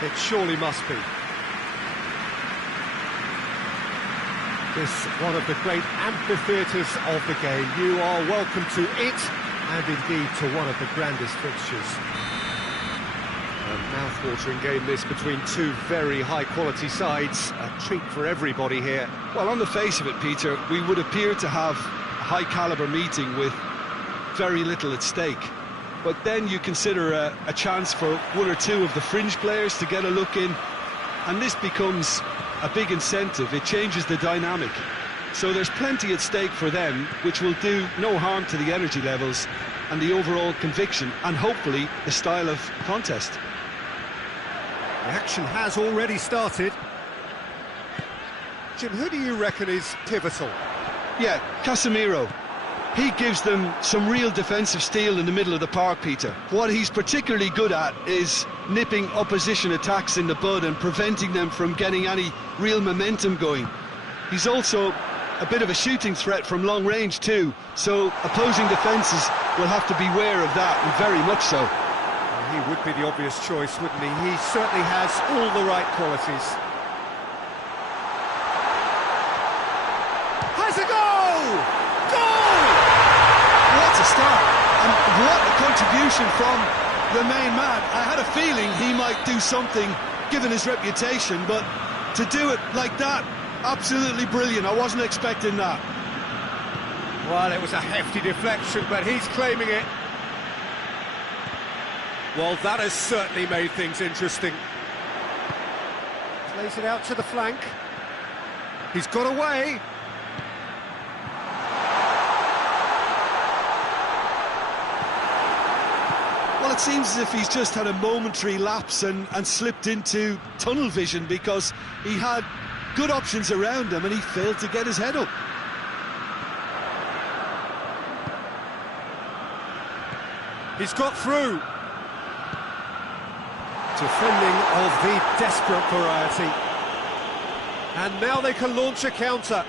It surely must be. This one of the great amphitheatres of the game. You are welcome to it, and indeed to one of the grandest fixtures. A mouth-watering game this between two very high-quality sides. A treat for everybody here. Well, on the face of it, Peter, we would appear to have a high-caliber meeting with very little at stake. But then you consider a chance for one or two of the fringe players to get a look in, and this becomes a big incentive. It changes the dynamic. So there's plenty at stake for them, which will do no harm to the energy levels and the overall conviction, and hopefully the style of contest. The action has already started. Jim, who do you reckon is pivotal? Yeah, Casemiro. He gives them some real defensive steel in the middle of the park, Peter. What he's particularly good at is nipping opposition attacks in the bud and preventing them from getting any real momentum going. He's also a bit of a shooting threat from long range too, so opposing defences will have to beware of that, and very much so. Well, he would be the obvious choice, wouldn't he? He certainly has all the right qualities. Has a goal! Goal! What a start, and what a contribution from the main man. I had a feeling he might do something, given his reputation, but to do it like that, absolutely brilliant. I wasn't expecting that. Well, it was a hefty deflection, but he's claiming it. Well, that has certainly made things interesting. Plays it out to the flank. He's got away. Well, it seems as if he's just had a momentary lapse and slipped into tunnel vision, because he had good options around him and he failed to get his head up. He's got through. Defending of the desperate variety. And now they can launch a counter.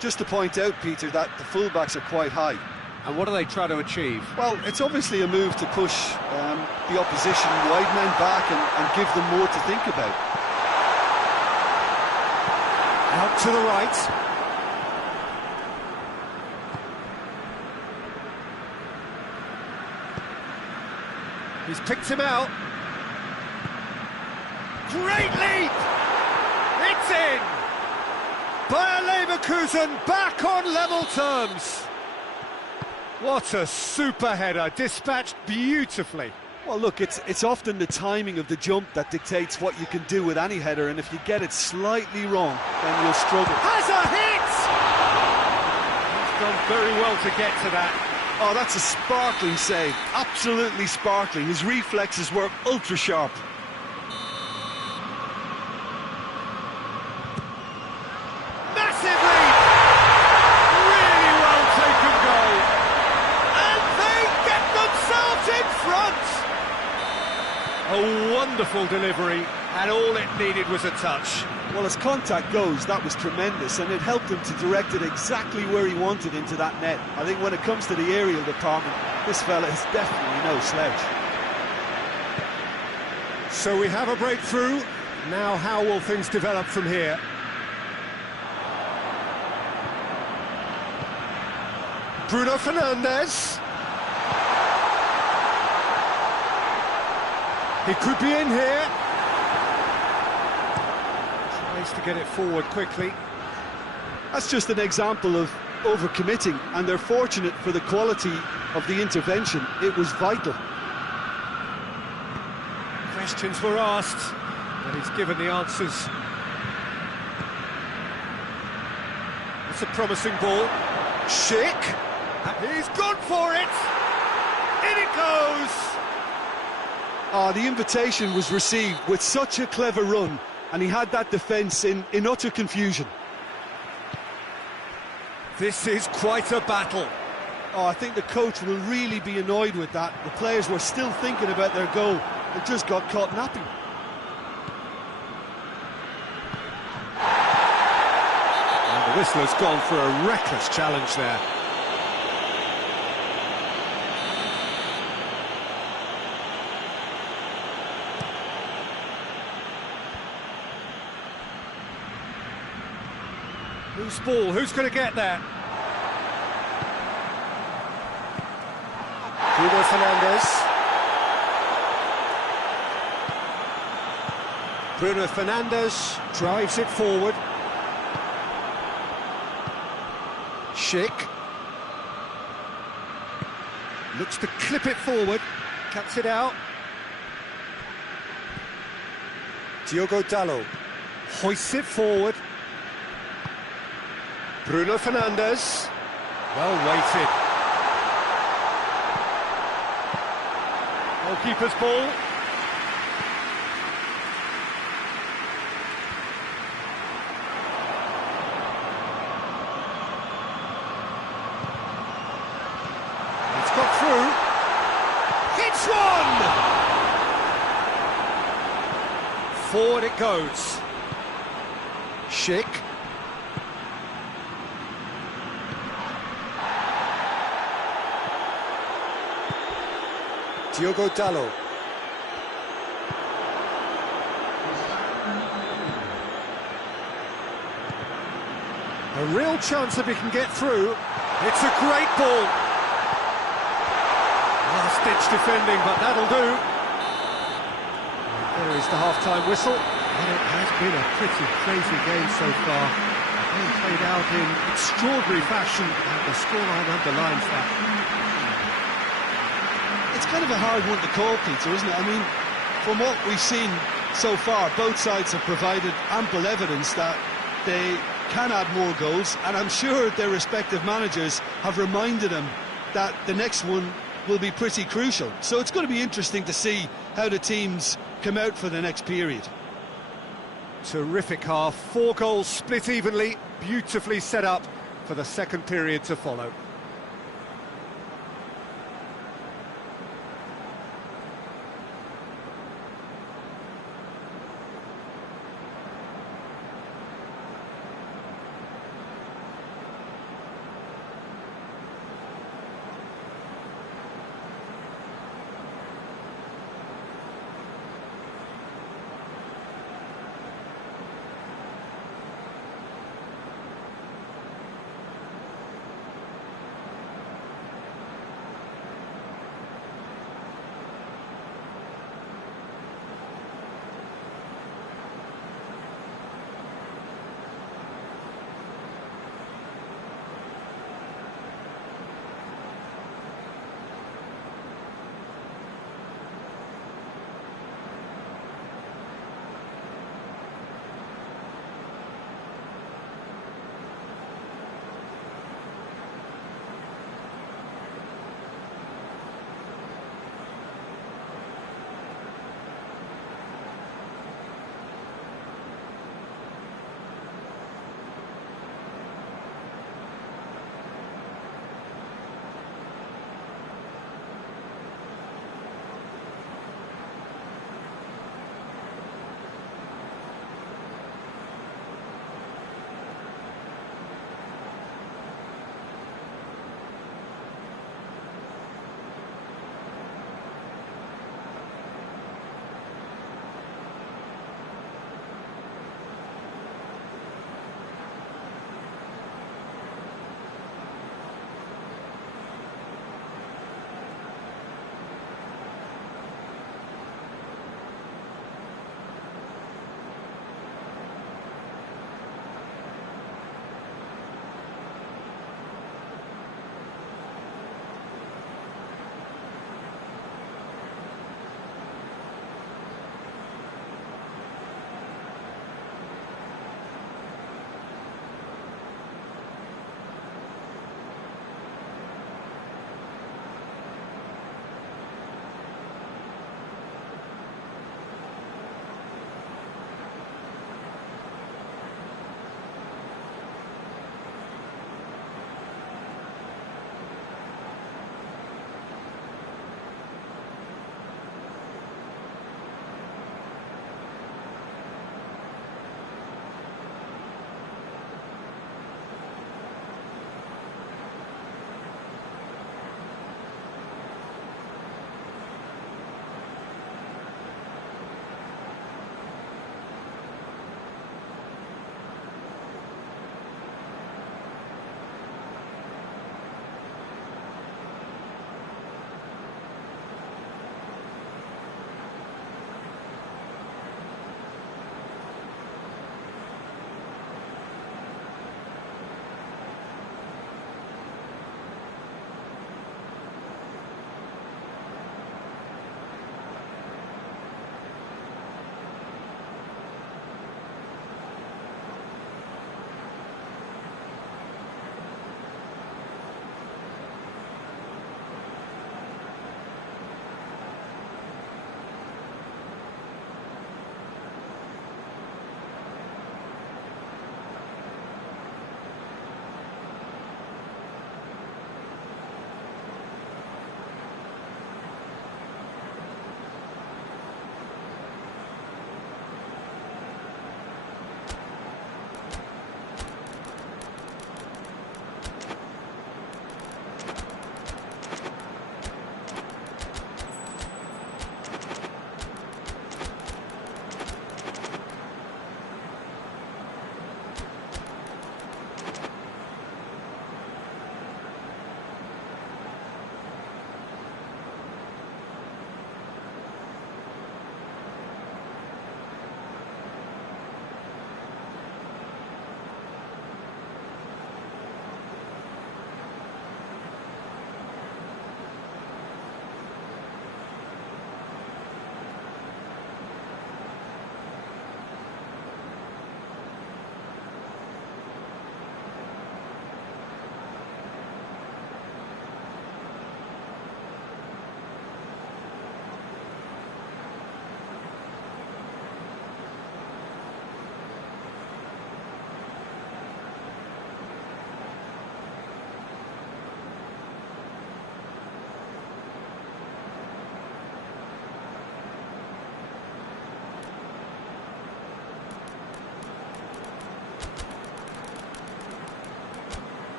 Just to point out, Peter, that the fullbacks are quite high. And what do they try to achieve? Well, it's obviously a move to push the opposition wide men back and give them more to think about. Out to the right. He's picked him out. Great leap! It's in! Bayer Leverkusen back on level terms. What a super header, dispatched beautifully. Well, look, it's often the timing of the jump that dictates what you can do with any header, and if you get it slightly wrong, then you'll struggle. Has a hit! He's done very well to get to that. Oh, that's a sparkling save, absolutely sparkling. His reflexes were ultra sharp. Massive lead! Really well taken goal. And they get themselves in front! A wonderful delivery, and all it needed was a touch. Well, as contact goes, that was tremendous, and it helped him to direct it exactly where he wanted into that net. I think when it comes to the aerial department, this fella is definitely no slouch. So we have a breakthrough. Now how will things develop from here? Bruno Fernandes. He could be in here. Tries to get it forward quickly. That's just an example of overcommitting, and they're fortunate for the quality of the intervention. It was vital. Questions were asked, and he's given the answers. It's a promising ball. Schick. He's gone for it. In it goes. The invitation was received with such a clever run, and he had that defence in utter confusion. This is quite a battle. Oh, I think the coach will really be annoyed with that. The players were still thinking about their goal. They just got caught napping. And the whistler's gone for a reckless challenge there. Loose ball, who's going to get there? Bruno Fernandes. Bruno Fernandes drives it forward. Schick. Looks to clip it forward. Cuts it out. Diogo Dalot hoists it forward. Bruno Fernandes. Well weighted. Goalkeeper's ball. It's got through. Hits one! Forward it goes. Schick. Diogo Dalot. A real chance if he can get through. It's a great ball. Last-ditch defending, but that'll do. There is the half-time whistle. And it has been a pretty crazy game so far. The game played out in extraordinary fashion, and the scoreline underlines that. It's kind of a hard one to call, Peter, isn't it? I mean, from what we've seen so far, both sides have provided ample evidence that they can add more goals, and I'm sure their respective managers have reminded them that the next one will be pretty crucial. So it's going to be interesting to see how the teams come out for the next period. Terrific half, 4 goals split evenly, beautifully set up for the second period to follow.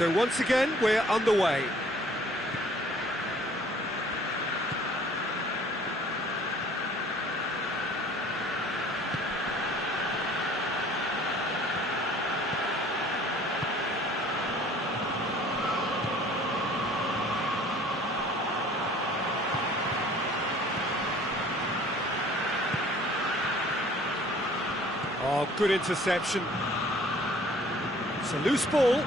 So once again, we're underway. Oh, good interception. It's a loose ball.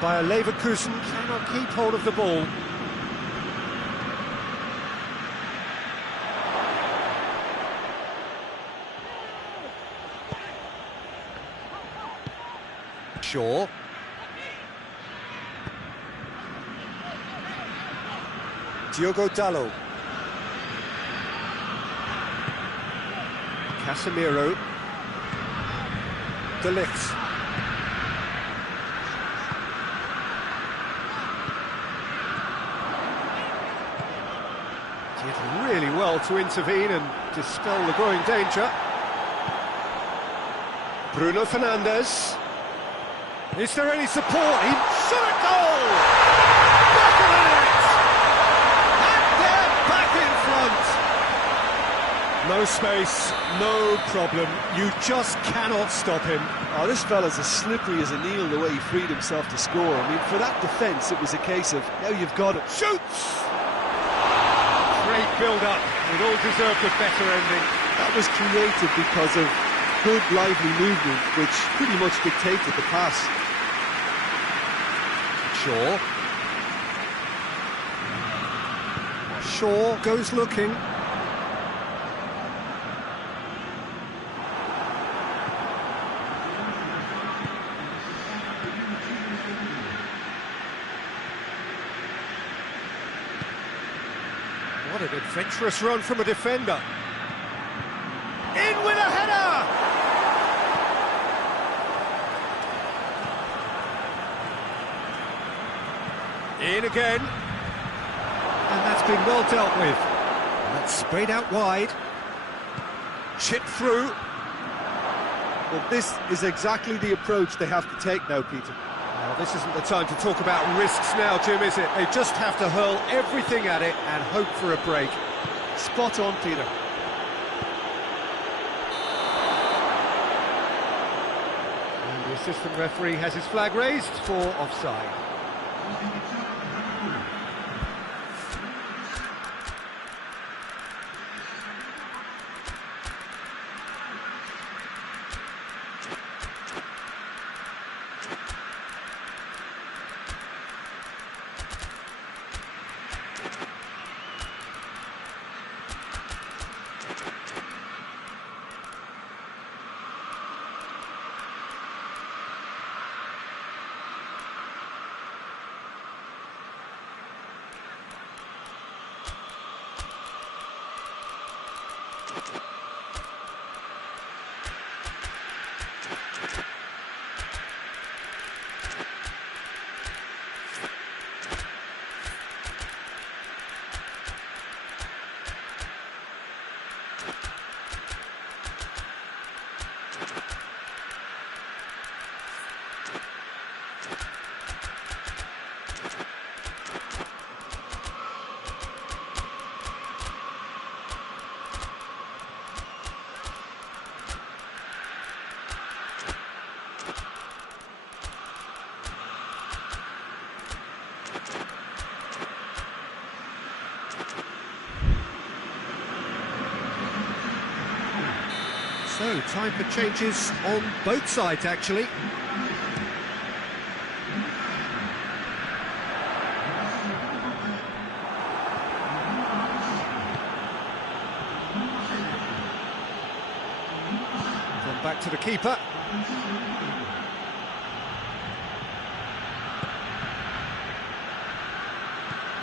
Bayer Leverkusen cannot keep hold of the ball. Shaw. Diogo Dalot. Casemiro. De Ligt. Did really well to intervene and dispel the growing danger. Bruno Fernandes. Is there any support? He shot a goal! Back of the net! And they're back in front! No space, no problem. You just cannot stop him. Oh, this fella's as slippery as a needle the way he freed himself to score. I mean, for that defence, it was a case of, now you've got it. Shoots! Great build-up. It all deserved a better ending. That was created because of good, lively movement, which pretty much dictated the pass. Shaw. Shaw goes looking. What an adventurous run from a defender. In with a header! In again. And that's been well dealt with. That's sprayed out wide. Chipped through. Well, this is exactly the approach they have to take now, Peter. Well, this isn't the time to talk about risks now, Jim, is it? They just have to hurl everything at it and hope for a break. Spot on, Peter. And the assistant referee has his flag raised for offside. So, time for changes on both sides, actually. Gone back to the keeper.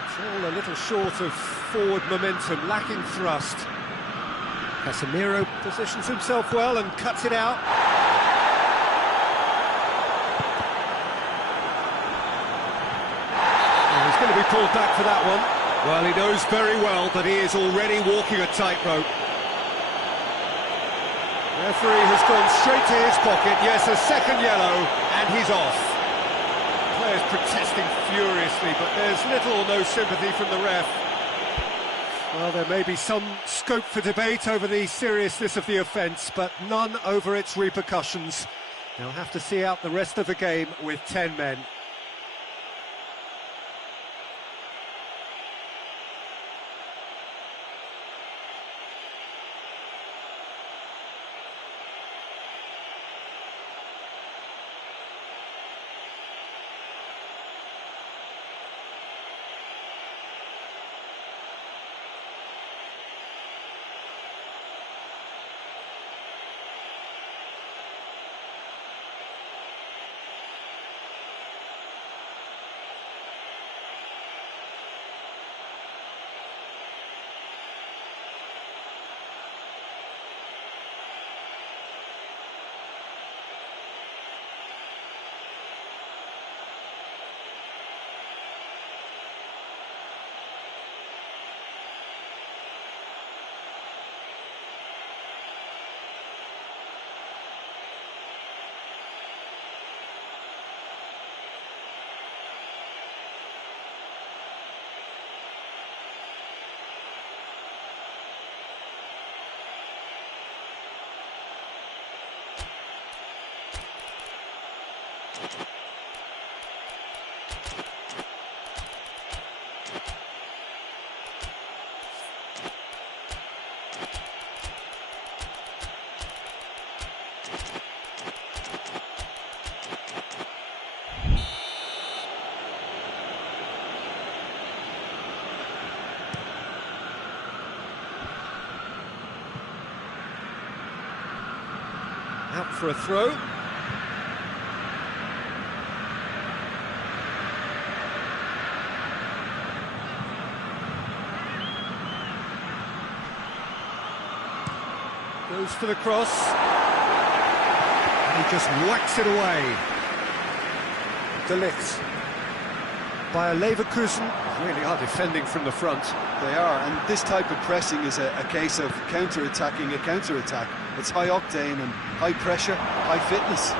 It's all a little short of forward momentum, lacking thrust. Casemiro positions himself well and cuts it out. Oh, he's going to be pulled back for that one. Well, he knows very well that he is already walking a tightrope. Referee has gone straight to his pocket. Yes, a second yellow, and he's off. Player's protesting furiously, but there's little or no sympathy from the ref. Well, there may be some scope for debate over the seriousness of the offence, but none over its repercussions. They'll have to see out the rest of the game with 10 men. Out for a throw. Goes for the cross. And he just whacks it away. De Ligt. Bayer Leverkusen really are defending from the front. They are, and this type of pressing is a case of counter-attacking a counter-attack. It's high octane and high pressure, high fitness.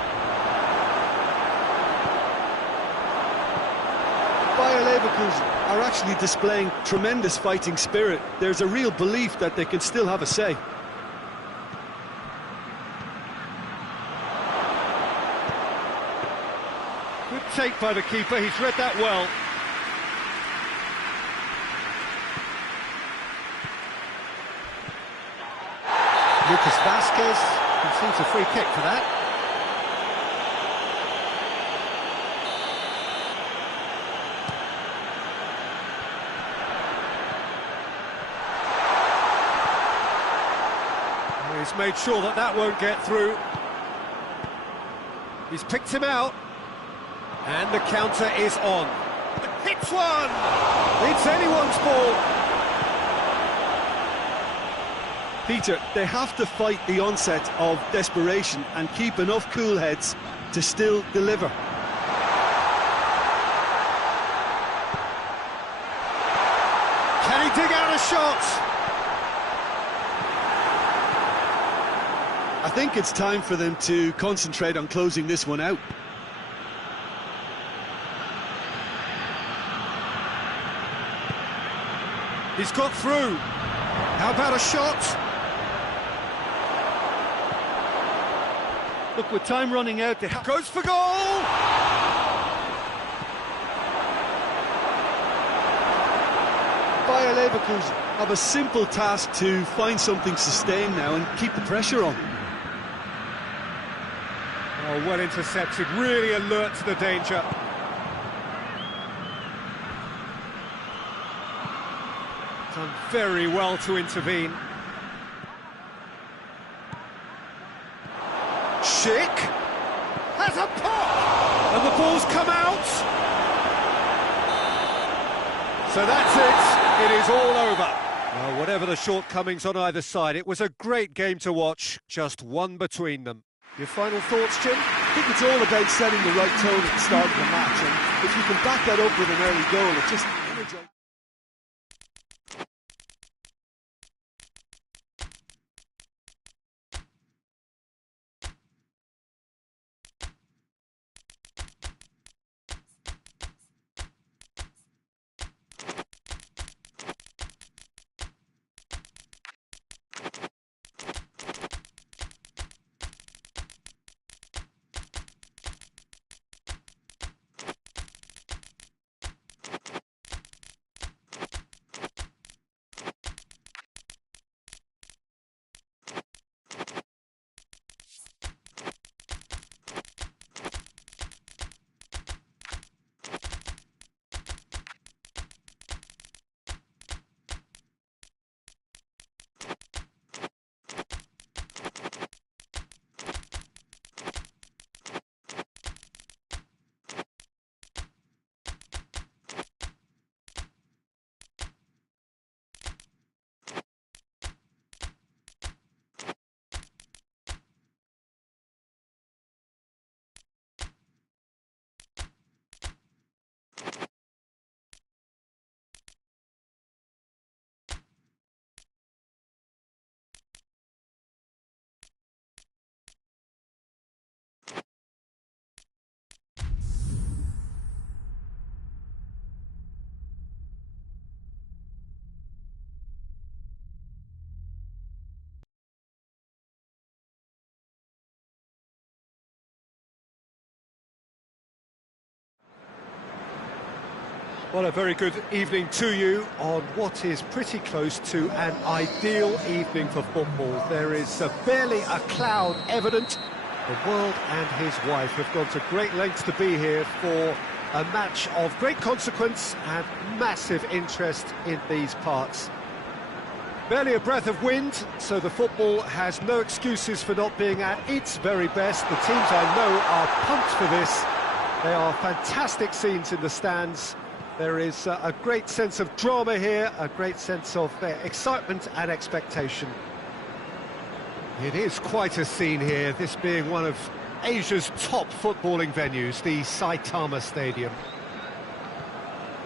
Bayer Leverkusen are actually displaying tremendous fighting spirit. There's a real belief that they can still have a say. Good take by the keeper, he's read that well. Lucas Vasquez conceives a free kick for that. Well, he's made sure that that won't get through. He's picked him out. And the counter is on. Hits one! It's anyone's ball. Peter, they have to fight the onset of desperation and keep enough cool heads to still deliver. Can he dig out a shot? I think it's time for them to concentrate on closing this one out. He's got through. How about a shot? Look, with time running out, goes for goal! Bayer Leverkusen have a simple task to find something sustained now and keep the pressure on. Oh, well intercepted, really alert to the danger. Done very well to intervene. Schick has a pop! And the ball's come out! So that's it, it is all over. Well, whatever the shortcomings on either side, it was a great game to watch, just one between them. Your final thoughts, Jim? I think it's all about setting the right tone at the start of the match, and if you can back that up with an early goal, it just energizes. Well, a very good evening to you on what is pretty close to an ideal evening for football. There is barely a cloud evident. The world and his wife have gone to great lengths to be here for a match of great consequence and massive interest in these parts. Barely a breath of wind, so the football has no excuses for not being at its very best. The teams I know are pumped for this. They are fantastic scenes in the stands. There is a great sense of drama here, a great sense of excitement and expectation. It is quite a scene here, this being one of Asia's top footballing venues, the Saitama Stadium.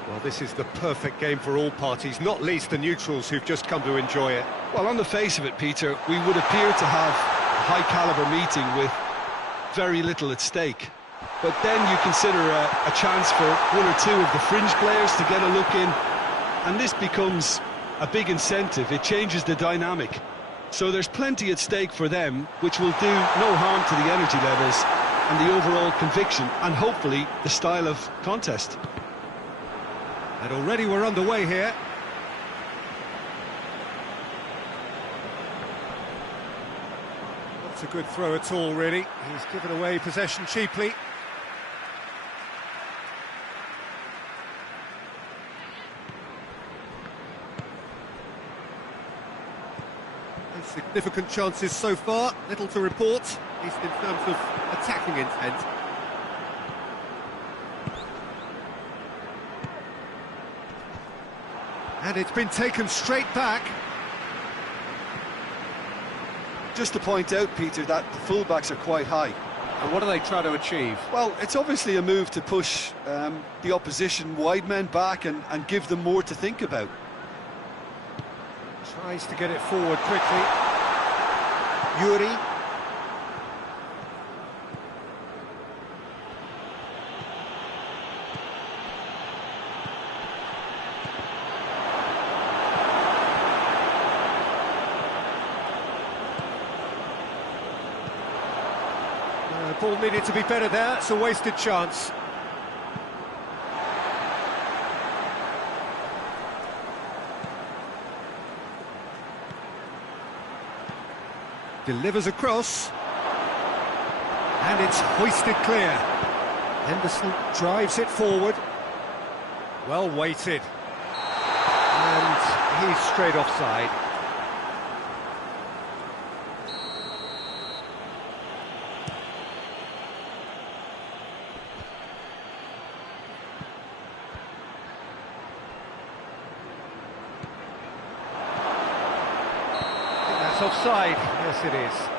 Well, this is the perfect game for all parties, not least the neutrals who've just come to enjoy it. Well, on the face of it, Peter, we would appear to have a high-caliber meeting with very little at stake. But then you consider a chance for one or two of the fringe players to get a look in, and this becomes a big incentive. It changes the dynamic. So there's plenty at stake for them, which will do no harm to the energy levels and the overall conviction, and hopefully the style of contest. And already we're underway here. Not a good throw at all, really. He's given away possession cheaply. Significant chances so far, little to report, at least in terms of attacking intent. And it's been taken straight back. Just to point out, Peter, that the fullbacks are quite high. And what are they trying to achieve? Well, it's obviously a move to push the opposition wide men back and give them more to think about. Tries to get it forward quickly. Yuri. Ball needed to be better there. It's a wasted chance. Delivers across, and it's hoisted clear. Henderson drives it forward. Well weighted, and he's straight offside. That's offside, yes it is.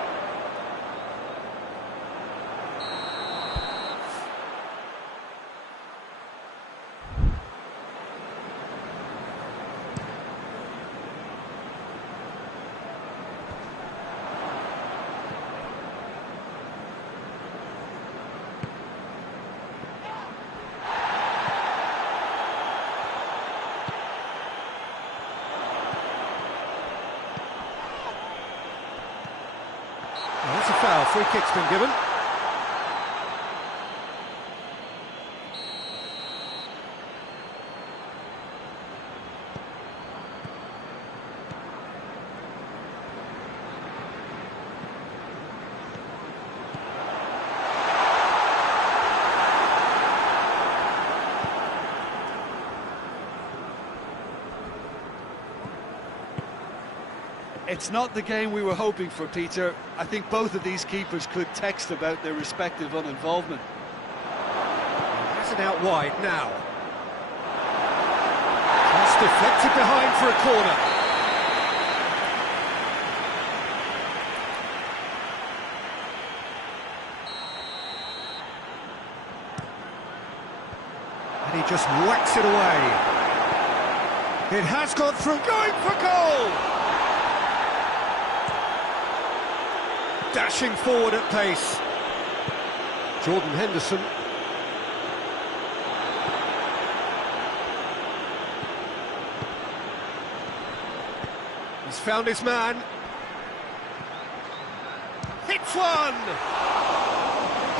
That's a foul, free kick's been given. It's not the game we were hoping for, Peter. I think both of these keepers could text about their respective uninvolvement. That's it out wide now. That's deflected behind for a corner. And he just whacks it away. It has gone through, going for goal! Dashing forward at pace. Jordan Henderson. He's found his man. Hits one!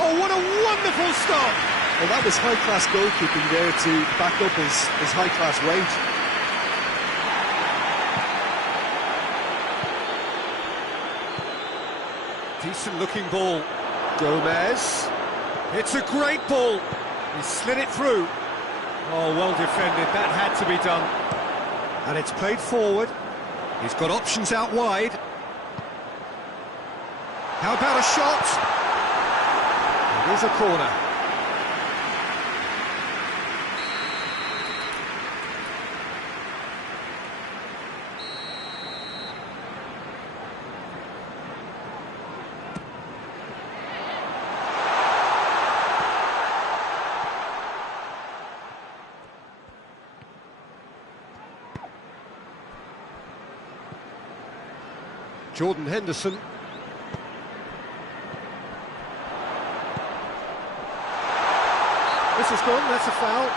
Oh, what a wonderful stop! Well, that was high-class goalkeeping there to back up his high-class weight. Decent-looking ball. Gomez. It's a great ball. He slid it through. Oh, well defended. That had to be done. And it's played forward. He's got options out wide. How about a shot? It is a corner. Jordan Henderson. This is gone, that's a foul.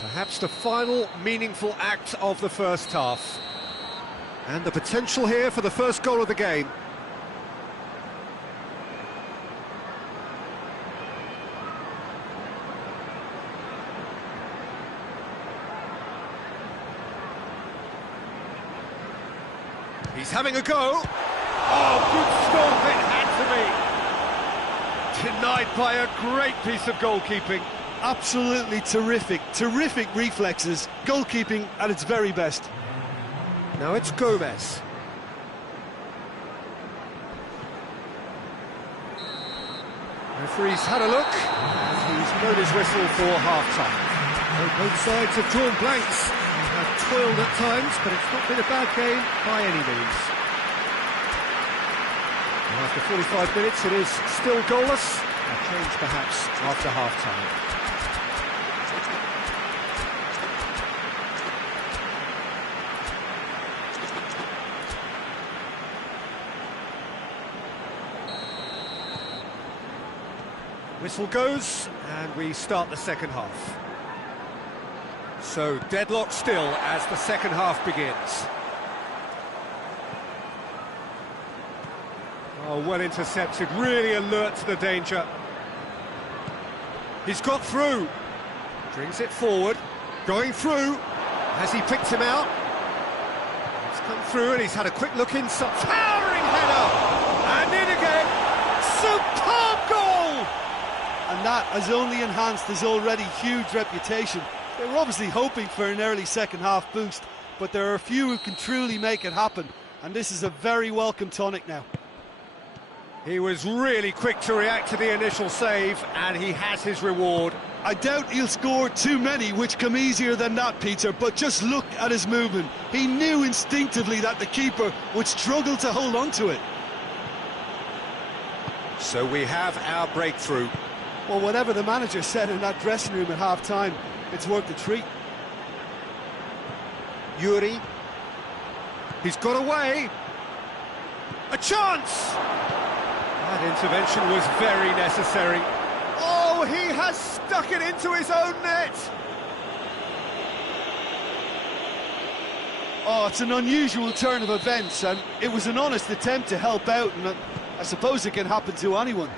Perhaps the final meaningful act of the first half. And the potential here for the first goal of the game. He's having a go. Oh, good stop, it had to be. Denied by a great piece of goalkeeping. Absolutely terrific reflexes, goalkeeping at its very best. Now it's Gomez. Referee's had a look, and he's blown his whistle for half-time. So both sides have drawn blanks. Have toiled at times, but it's not been a bad game by any means. And after 45 minutes, it is still goalless. A change perhaps after half-time. Whistle goes, and we start the second half. So, deadlock still as the second half begins. Oh, well intercepted, really alert to the danger. He's got through. Brings it forward. Going through. Has he picked him out? He's come through and he's had a quick look inside. Towering header! And in again. Superb goal! And that has only enhanced his already huge reputation. They were obviously hoping for an early second-half boost, but there are a few who can truly make it happen, and this is a very welcome tonic now. He was really quick to react to the initial save, and he has his reward. I doubt he'll score too many, which come easier than that, Peter, but just look at his movement. He knew instinctively that the keeper would struggle to hold on to it. So we have our breakthrough. Well, whatever the manager said in that dressing room at half-time, it's worth the treat. Yuri. He's got away. A chance! That intervention was very necessary. Oh, he has stuck it into his own net! Oh, it's an unusual turn of events, and it was an honest attempt to help out, and I suppose it can happen to anyone.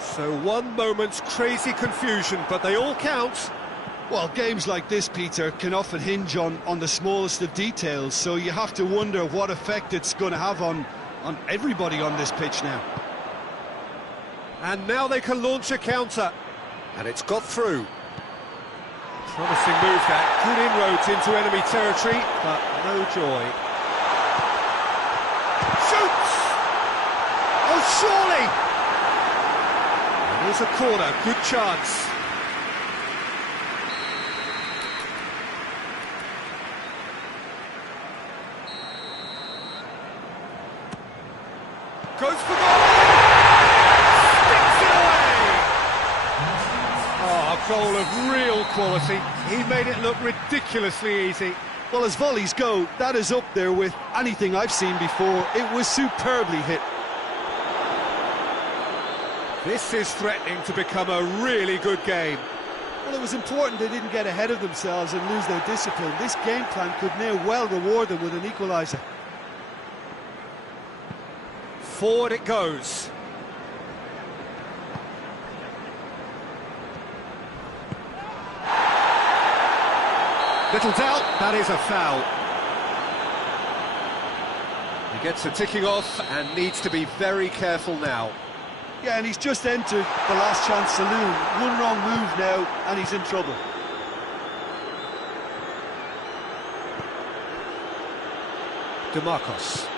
So one moment's crazy confusion, but they all count. Well, games like this, Peter, can often hinge on the smallest of details, so you have to wonder what effect it's going to have on everybody on this pitch now. And now they can launch a counter. And it's got through. Promising move that. Good inroads into enemy territory, but no joy. Shoots! Oh, surely! Here's a corner, good chance. Goes for goal! Sticks it away! Oh, a goal of real quality. He made it look ridiculously easy. Well, as volleys go, that is up there with anything I've seen before. It was superbly hit. This is threatening to become a really good game. Well, it was important they didn't get ahead of themselves and lose their discipline. This game plan could now well reward them with an equaliser. forward it goes. Little doubt, that is a foul. He gets a ticking off and needs to be very careful now. Yeah, and he's just entered the last chance saloon. One wrong move now, and he's in trouble. DeMarcos.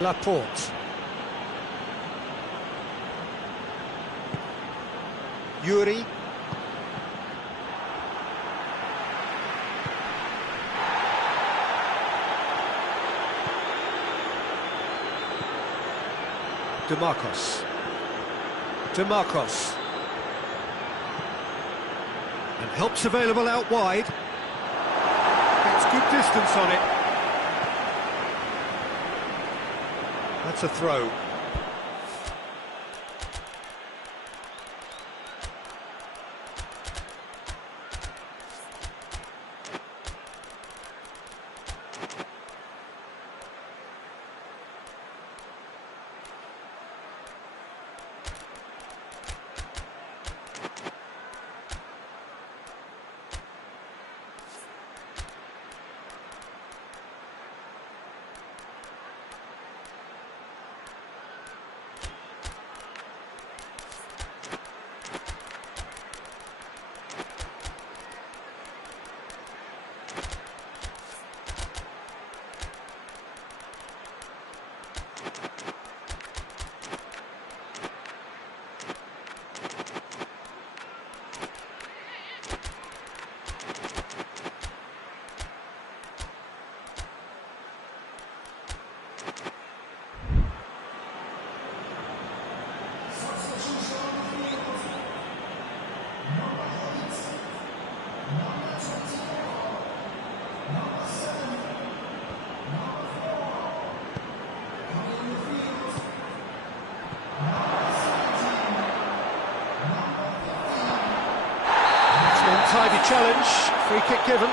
Laporte. Yuri. DeMarcos. And help's available out wide. Gets good distance on it. That's a throw. Tidy challenge, free kick given.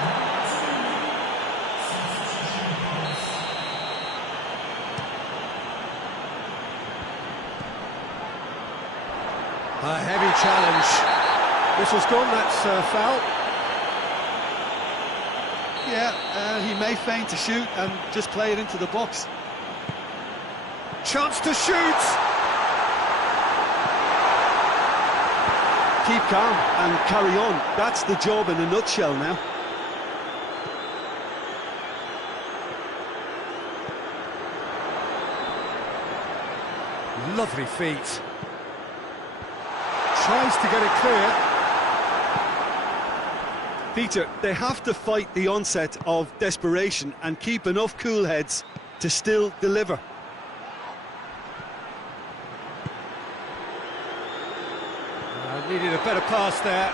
A heavy challenge. Whistle's gone, that's a foul. Yeah, he may feign to shoot and just play it into the box. Chance to shoot! Keep calm and carry on. That's the job in a nutshell now. Lovely feet. Tries to get it clear. Peter, they have to fight the onset of desperation and keep enough cool heads to still deliver. Needed a better pass there.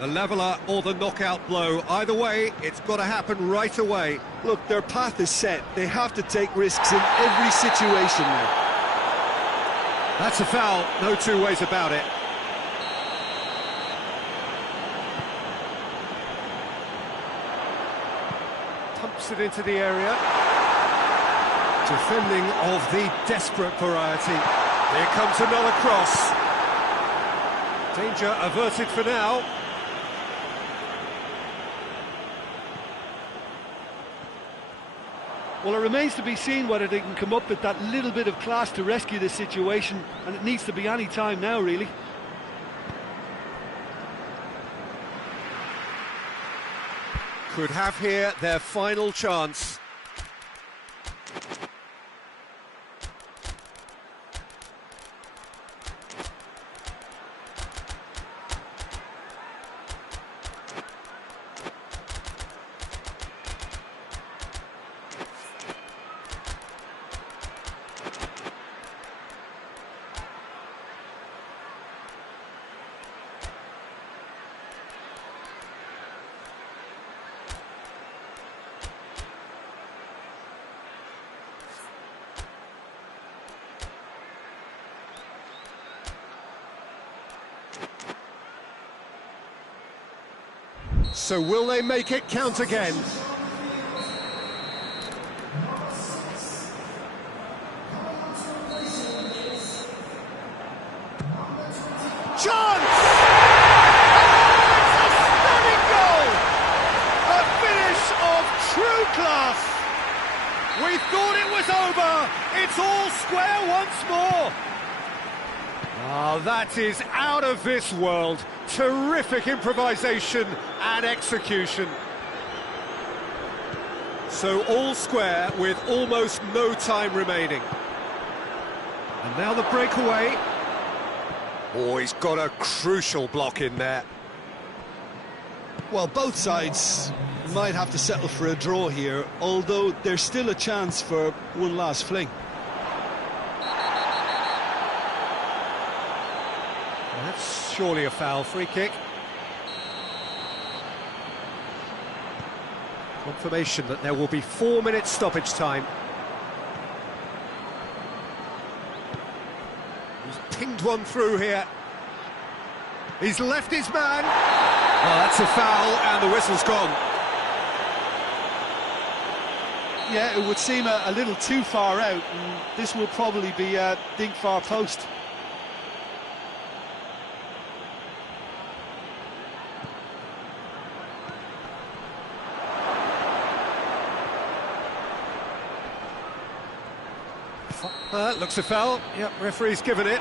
The leveller or the knockout blow. Either way, it's got to happen right away. Look, their path is set. They have to take risks in every situation now. That's a foul, no two ways about it. Pumps it into the area. Defending of the desperate variety. Here comes another cross. Danger averted for now. Well, it remains to be seen whether they can come up with that little bit of class to rescue this situation, and it needs to be any time now, really. Could have here their final chance. So will they make it count again? Chance! Oh, it's a stunning goal! A finish of true class! We thought it was over! It's all square once more! Oh, that is out of this world. Terrific improvisation and execution. So all square with almost no time remaining. And now the breakaway. Oh, he's got a crucial block in there. Well, both sides might have to settle for a draw here, although there's still a chance for one last fling. That's surely a foul. Free kick. Confirmation that there will be 4 minutes stoppage time. He's pinged one through here. He's left his man. Oh, that's a foul, and the whistle's gone. Yeah, it would seem a little too far out, and this will probably be a dink far post. Looks a foul. Yep, referee's given it.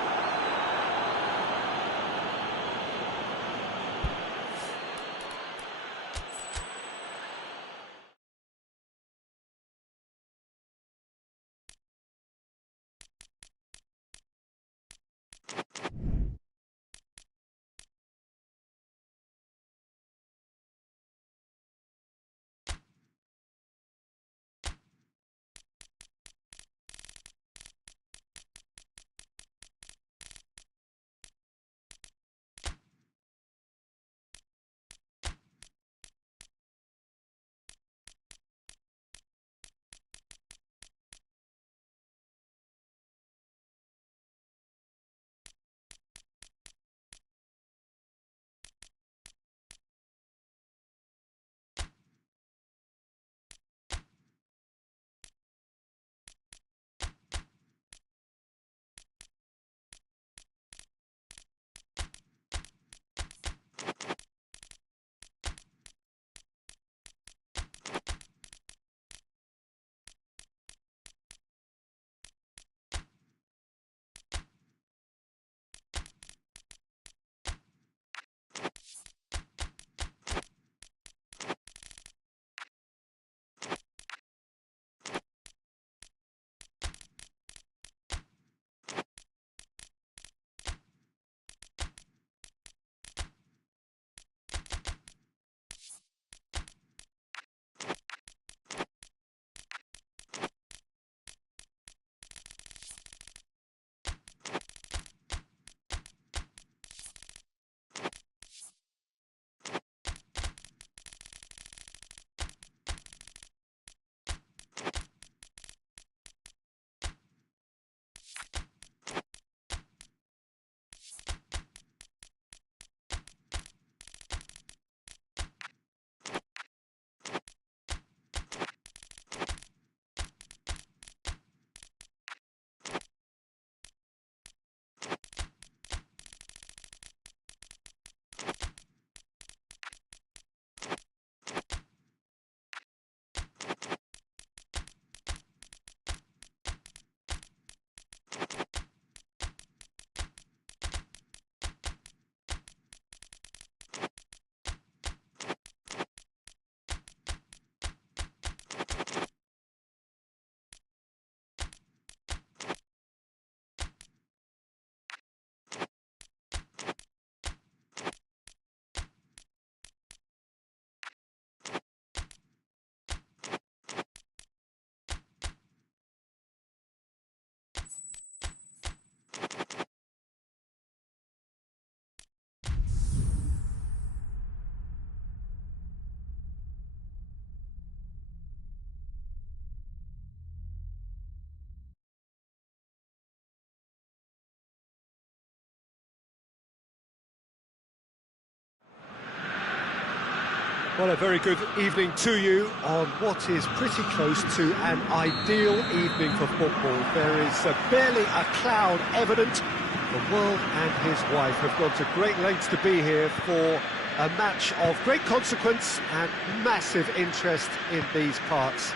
Well, a very good evening to you on what is pretty close to an ideal evening for football. There is barely a cloud evident. The world and his wife have gone to great lengths to be here for a match of great consequence and massive interest in these parts.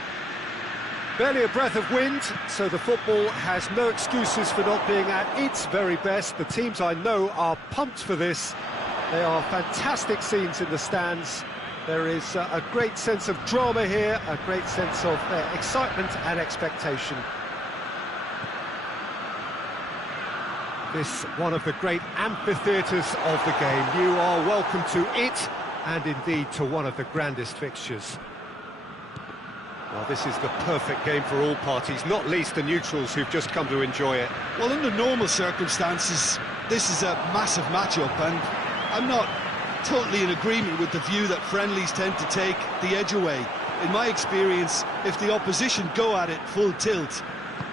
Barely a breath of wind, so the football has no excuses for not being at its very best. The teams I know are pumped for this. They are fantastic scenes in the stands. There is a great sense of drama here, a great sense of excitement and expectation. This one of the great amphitheatres of the game. You are welcome to it, and indeed to one of the grandest fixtures. Well, this is the perfect game for all parties, not least the neutrals who've just come to enjoy it. Well, under normal circumstances, this is a massive match-up, and I'm not totally in agreement with the view that friendlies tend to take the edge away. In my experience, if the opposition go at it full tilt,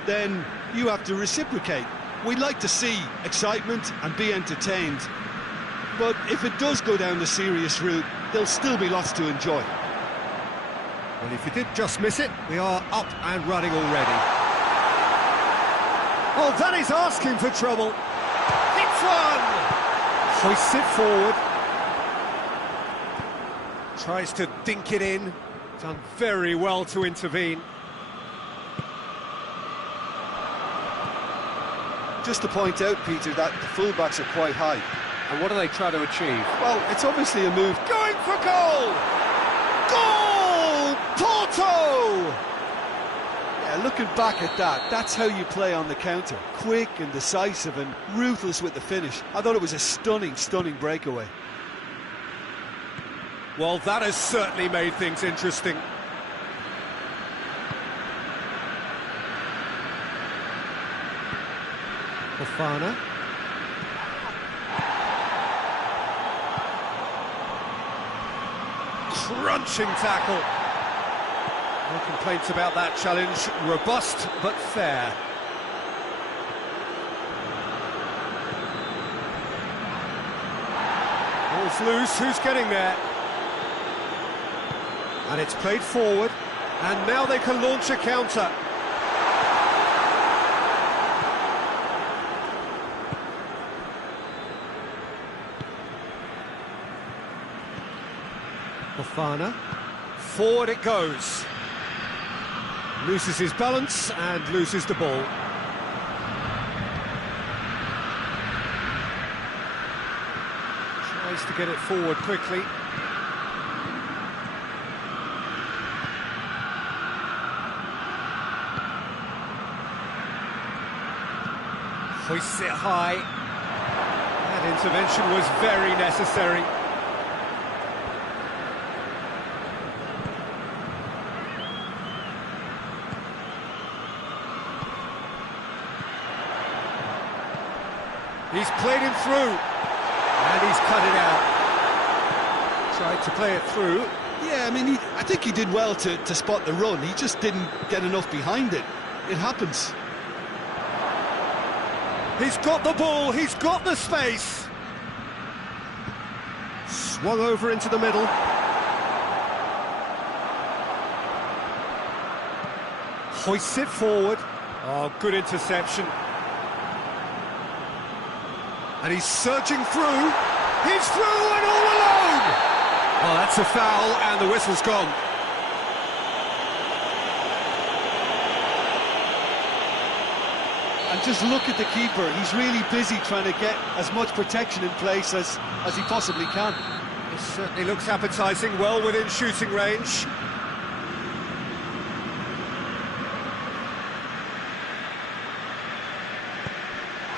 then you have to reciprocate. We'd like to see excitement and be entertained, but if it does go down the serious route, there'll still be lots to enjoy. Well, if you did just miss it, we are up and running already. Oh, that is asking for trouble. Hits one! Hoists it forward. Tries to dink it in. Done very well to intervene. Just to point out, Peter, that the fullbacks are quite high. And what are they trying to achieve? Well, it's obviously a move. Going for goal! Goal! Porto! Yeah, looking back at that, that's how you play on the counter. Quick and decisive and ruthless with the finish. I thought it was a stunning, stunning breakaway. Well, that has certainly made things interesting. Fofana. Crunching tackle. No complaints about that challenge. Robust but fair. Ball's loose. Who's getting there? And it's played forward. And now they can launch a counter. Fofana, forward it goes. Loses his balance and loses the ball. Tries to get it forward quickly. Hoists it high. That intervention was very necessary. He's played him through, and he's cut it out. Tried to play it through. Yeah, I mean, I think he did well to spot the run. He just didn't get enough behind it. It happens. He's got the ball, he's got the space. Swung over into the middle. Hoists it forward. Oh, good interception. And he's surging through. He's through and all alone! Well, that's a foul, and the whistle's gone. And just look at the keeper. He's really busy trying to get as much protection in place as he possibly can. This certainly looks appetising, well within shooting range.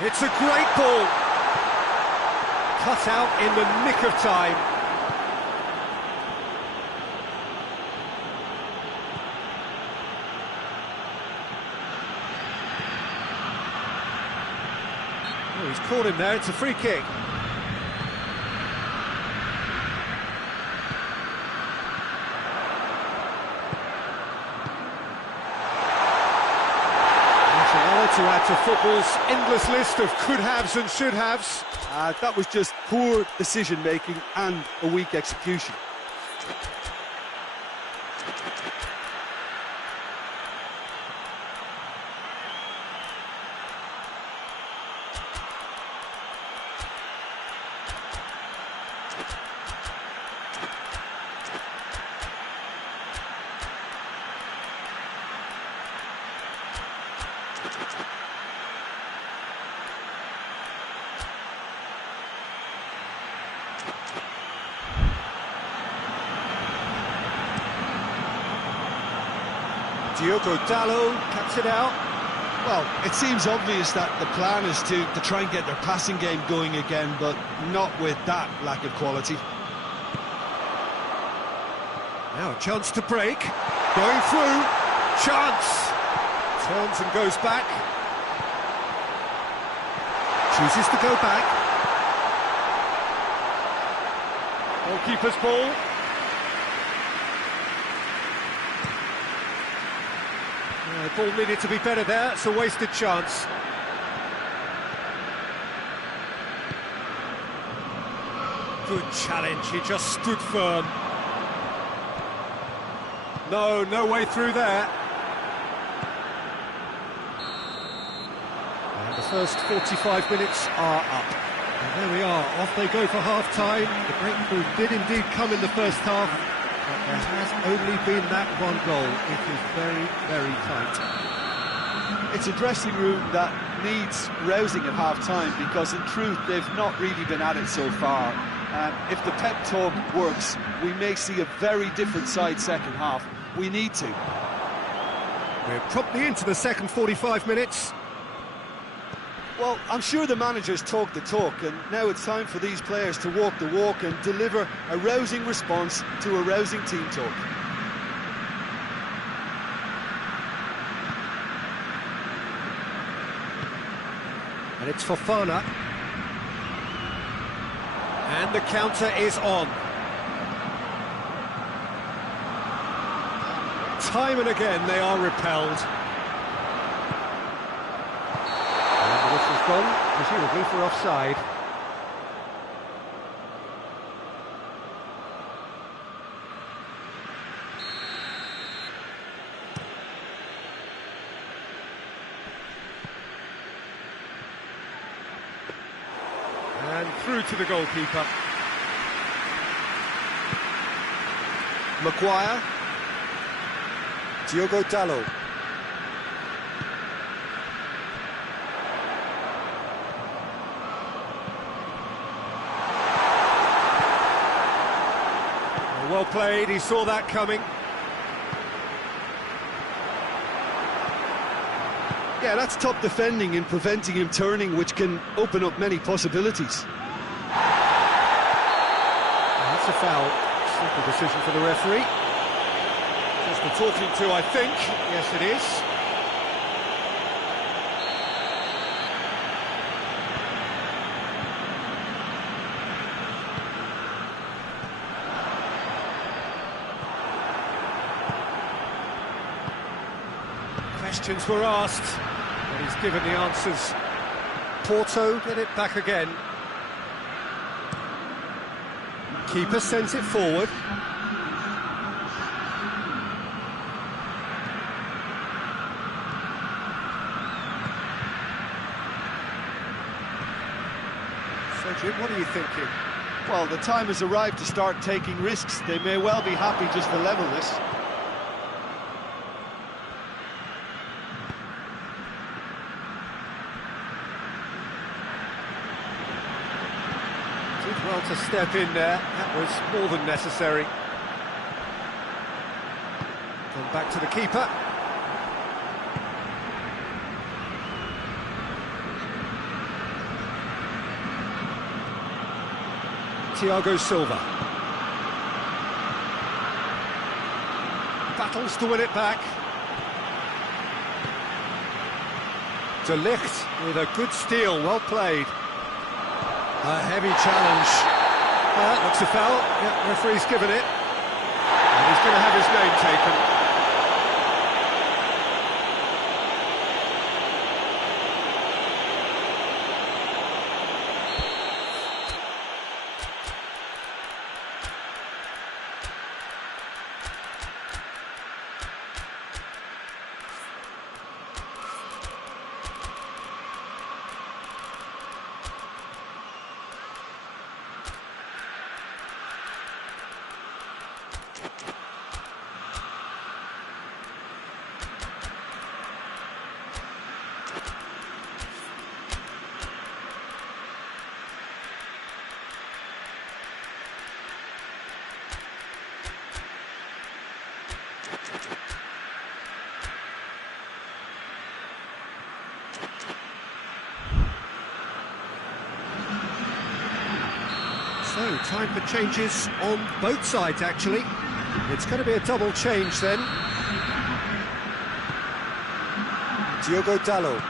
It's a great ball. Cut out in the nick of time. Oh, he's caught him there, it's a free kick. To add to football's endless list of could-haves and should-haves. That was just poor decision-making and a weak execution. Diogo Dalot cuts it out. Well, it seems obvious that the plan is to try and get their passing game going again, but not with that lack of quality. Now a chance to break. Going through. Chance. Turns and goes back. Chooses to go back. Goalkeeper's ball. The ball needed to be better there. It's a wasted chance. Good challenge. He just stood firm. No way through there. And the first 45 minutes are up. And there we are, off they go for half-time. The breakthrough did indeed come in the first half, but there has only been that one goal. It is very, very tight. It's a dressing room that needs rousing at half-time, because in truth they've not really been at it so far. If the pep talk works, we may see a very different side second half. We need to. We're promptly into the second 45 minutes. Well, I'm sure the managers talk the talk, and now it's time for these players to walk the walk and deliver a rousing response to a rousing team talk. And it's Fofana. And the counter is on. Time and again they are repelled. And the whistle's gone, presumably for offside. And through to the goalkeeper. Maguire. Diogo Dalot. Well played, he saw that coming. Yeah, that's top defending and preventing him turning, which can open up many possibilities. That's a foul. Simple decision for the referee. Just the talking to, I think. Yes, it is. Questions were asked, but he's given the answers. Porto get it back again. Keeper sends it forward. So, Jim, what are you thinking? Well, the time has arrived to start taking risks. They may well be happy just to level this. Did well to step in there. That was more than necessary. Gone back to the keeper. Thiago Silva. Battles to win it back. De Ligt with a good steal, well played. A heavy challenge. Looks a foul. Yeah, referee's given it. And he's going to have his name taken. So, time for changes on both sides, actually. It's going to be a double change then. Diogo Dalot.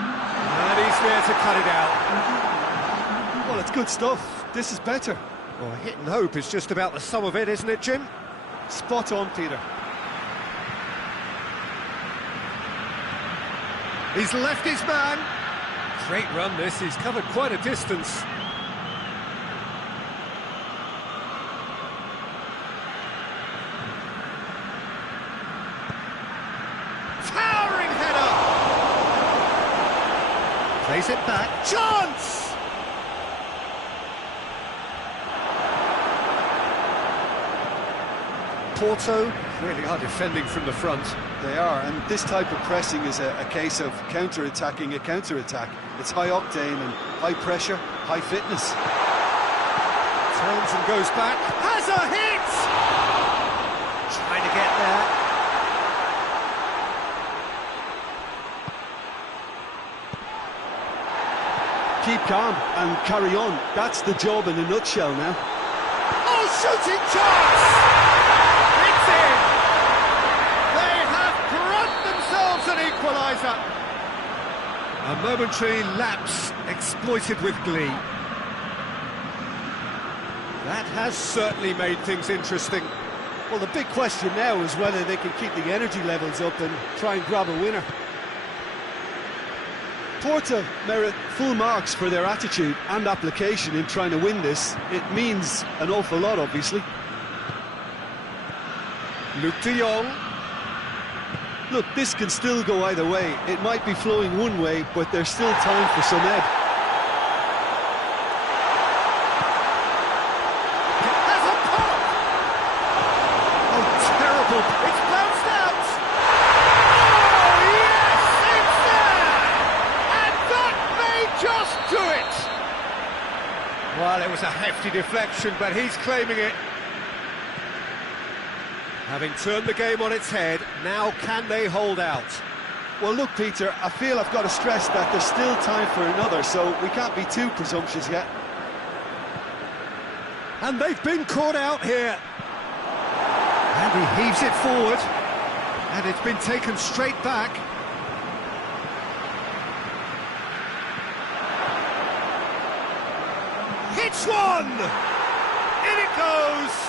And he's there to cut it out. Well, it's good stuff. This is better. Well, hit and hope is just about the sum of it, isn't it, Jim? Spot on, Peter. He's left his man. Great run this, he's covered quite a distance. Towering header! Plays it back, chance! Porto really are defending from the front. They are, and this type of pressing is a case of counter-attacking a counter-attack. It's high octane and high pressure, high fitness. Turns and goes back, has a hit! Trying to get there. Keep calm and carry on. That's the job in a nutshell now. Oh, shooting chance! It's in! They have grunt themselves an equaliser. A momentary lapse exploited with glee. That has certainly made things interesting. Well, the big question now is whether they can keep the energy levels up and try and grab a winner. Porto merit full marks for their attitude and application in trying to win this. It means an awful lot, obviously. Luke de Jong. Look, this can still go either way. It might be flowing one way, but there's still time for some ebb. Has a pop! Oh, terrible! It's bounced out! Oh, yes! It's there! And that may just do it! Well, it was a hefty deflection, but he's claiming it. Having turned the game on its head, now can they hold out? Well, look, Peter, I feel I've got to stress that there's still time for another, so we can't be too presumptuous yet. And they've been caught out here. And he heaves it forward. And it's been taken straight back. Hits one! In it goes!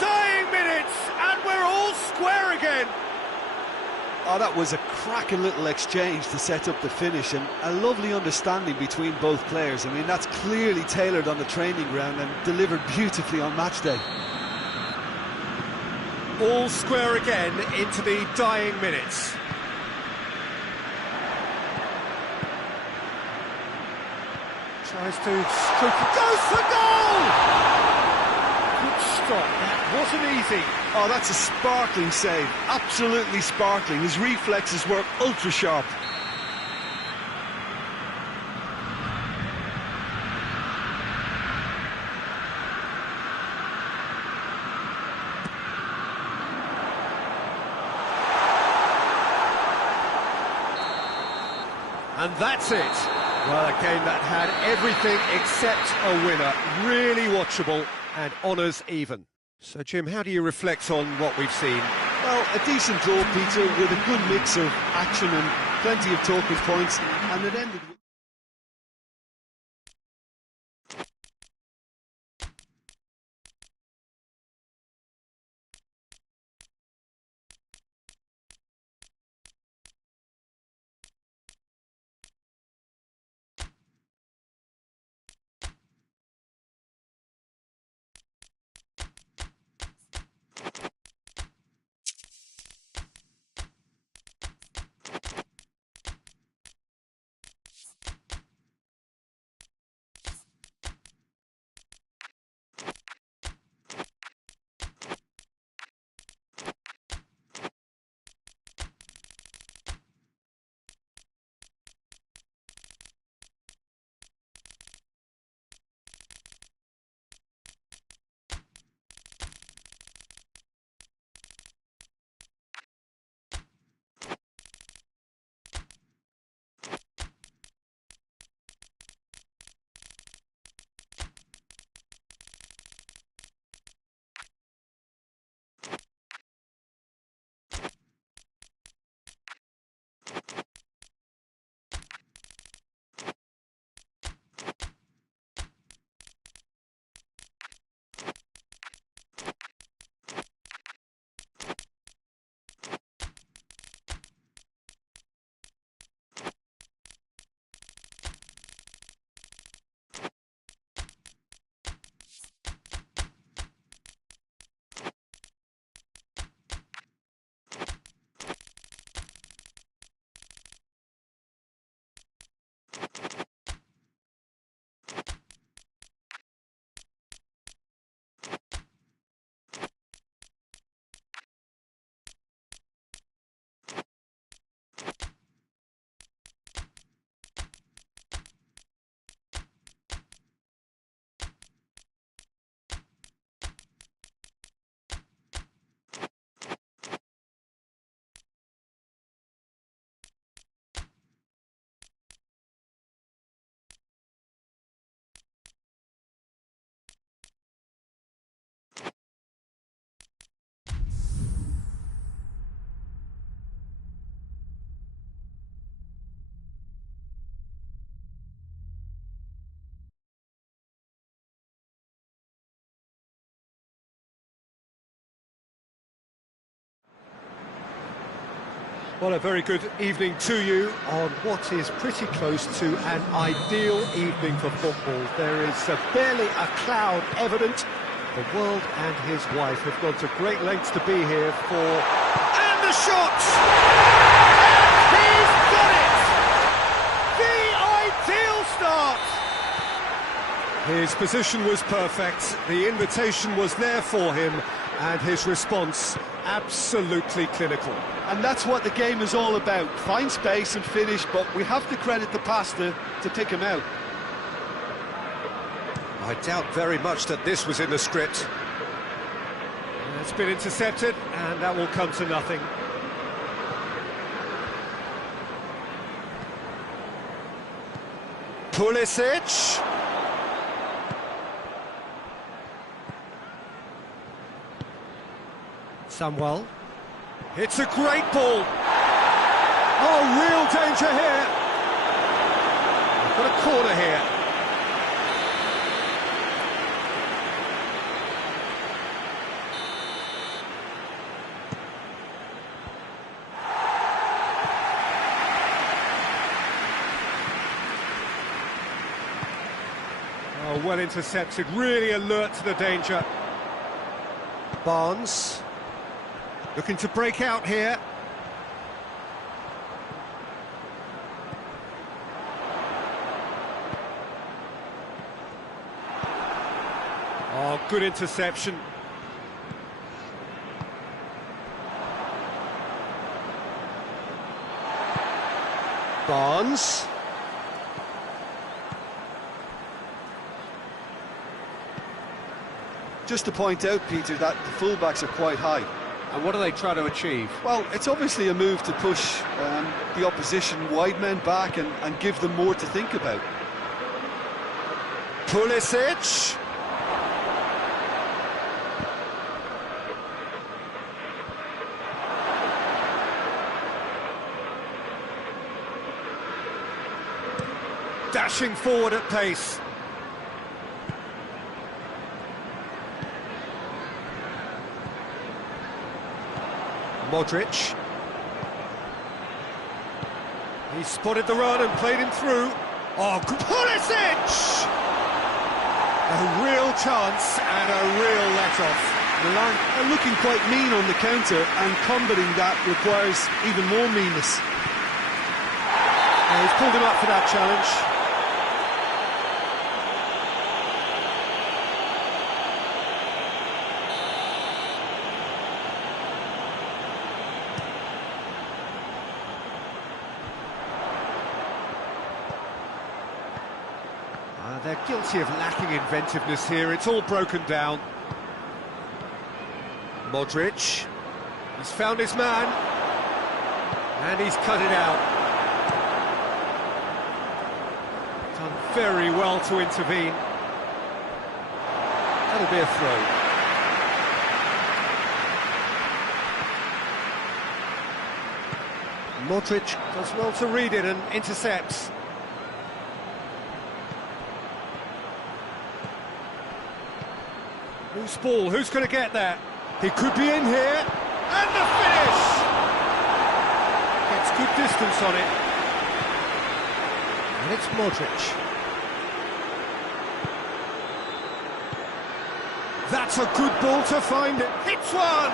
Dying minutes, and we're all square again. Oh, that was a cracking little exchange to set up the finish, and a lovely understanding between both players. I mean, that's clearly tailored on the training ground and delivered beautifully on match day. All square again into the dying minutes. Tries to stroke it, goes for goal! Good stop, that wasn't easy. Oh, that's a sparkling save, absolutely sparkling. His reflexes were ultra sharp. And that's it. Well, a game that had everything except a winner. Really watchable and honours even. So, Jim, how do you reflect on what we've seen? Well, a decent draw, Peter, with a good mix of action and plenty of talking points, and it ended with... Well, a very good evening to you on what is pretty close to an ideal evening for football. There is barely a cloud evident. The world and his wife have gone to great lengths to be here for... And the shot! And he's got it! The ideal start! His position was perfect, the invitation was there for him, and his response absolutely clinical. And that's what the game is all about. Find space and finish, but we have to credit the pass to pick him out. I doubt very much that this was in the script. It's been intercepted, and that will come to nothing. Pulisic. Samuel. It's a great ball. Oh, real danger here. We've got a corner here. Oh, well intercepted, really alert to the danger. Barnes. Looking to break out here. Oh, good interception. Barnes. Just to point out, Peter, that the fullbacks are quite high. And what are they trying to achieve? Well, it's obviously a move to push the opposition wide men back and give them more to think about. Pulisic. Dashing forward at pace. Modric. He spotted the run and played him through. Oh, Pulisic! A real chance and a real let-off. Milan are looking quite mean on the counter, and combating that requires even more meanness. He's pulled him up for that challenge. They're guilty of lacking inventiveness here. It's all broken down. Modric. He's found his man. And he's cut it out. Done very well to intervene. That'll be a throw. Modric does well to read it and intercepts. Loose ball, who's going to get there? He could be in here, and the finish! Gets good distance on it. And it's Modric. That's a good ball to find it. Hits one!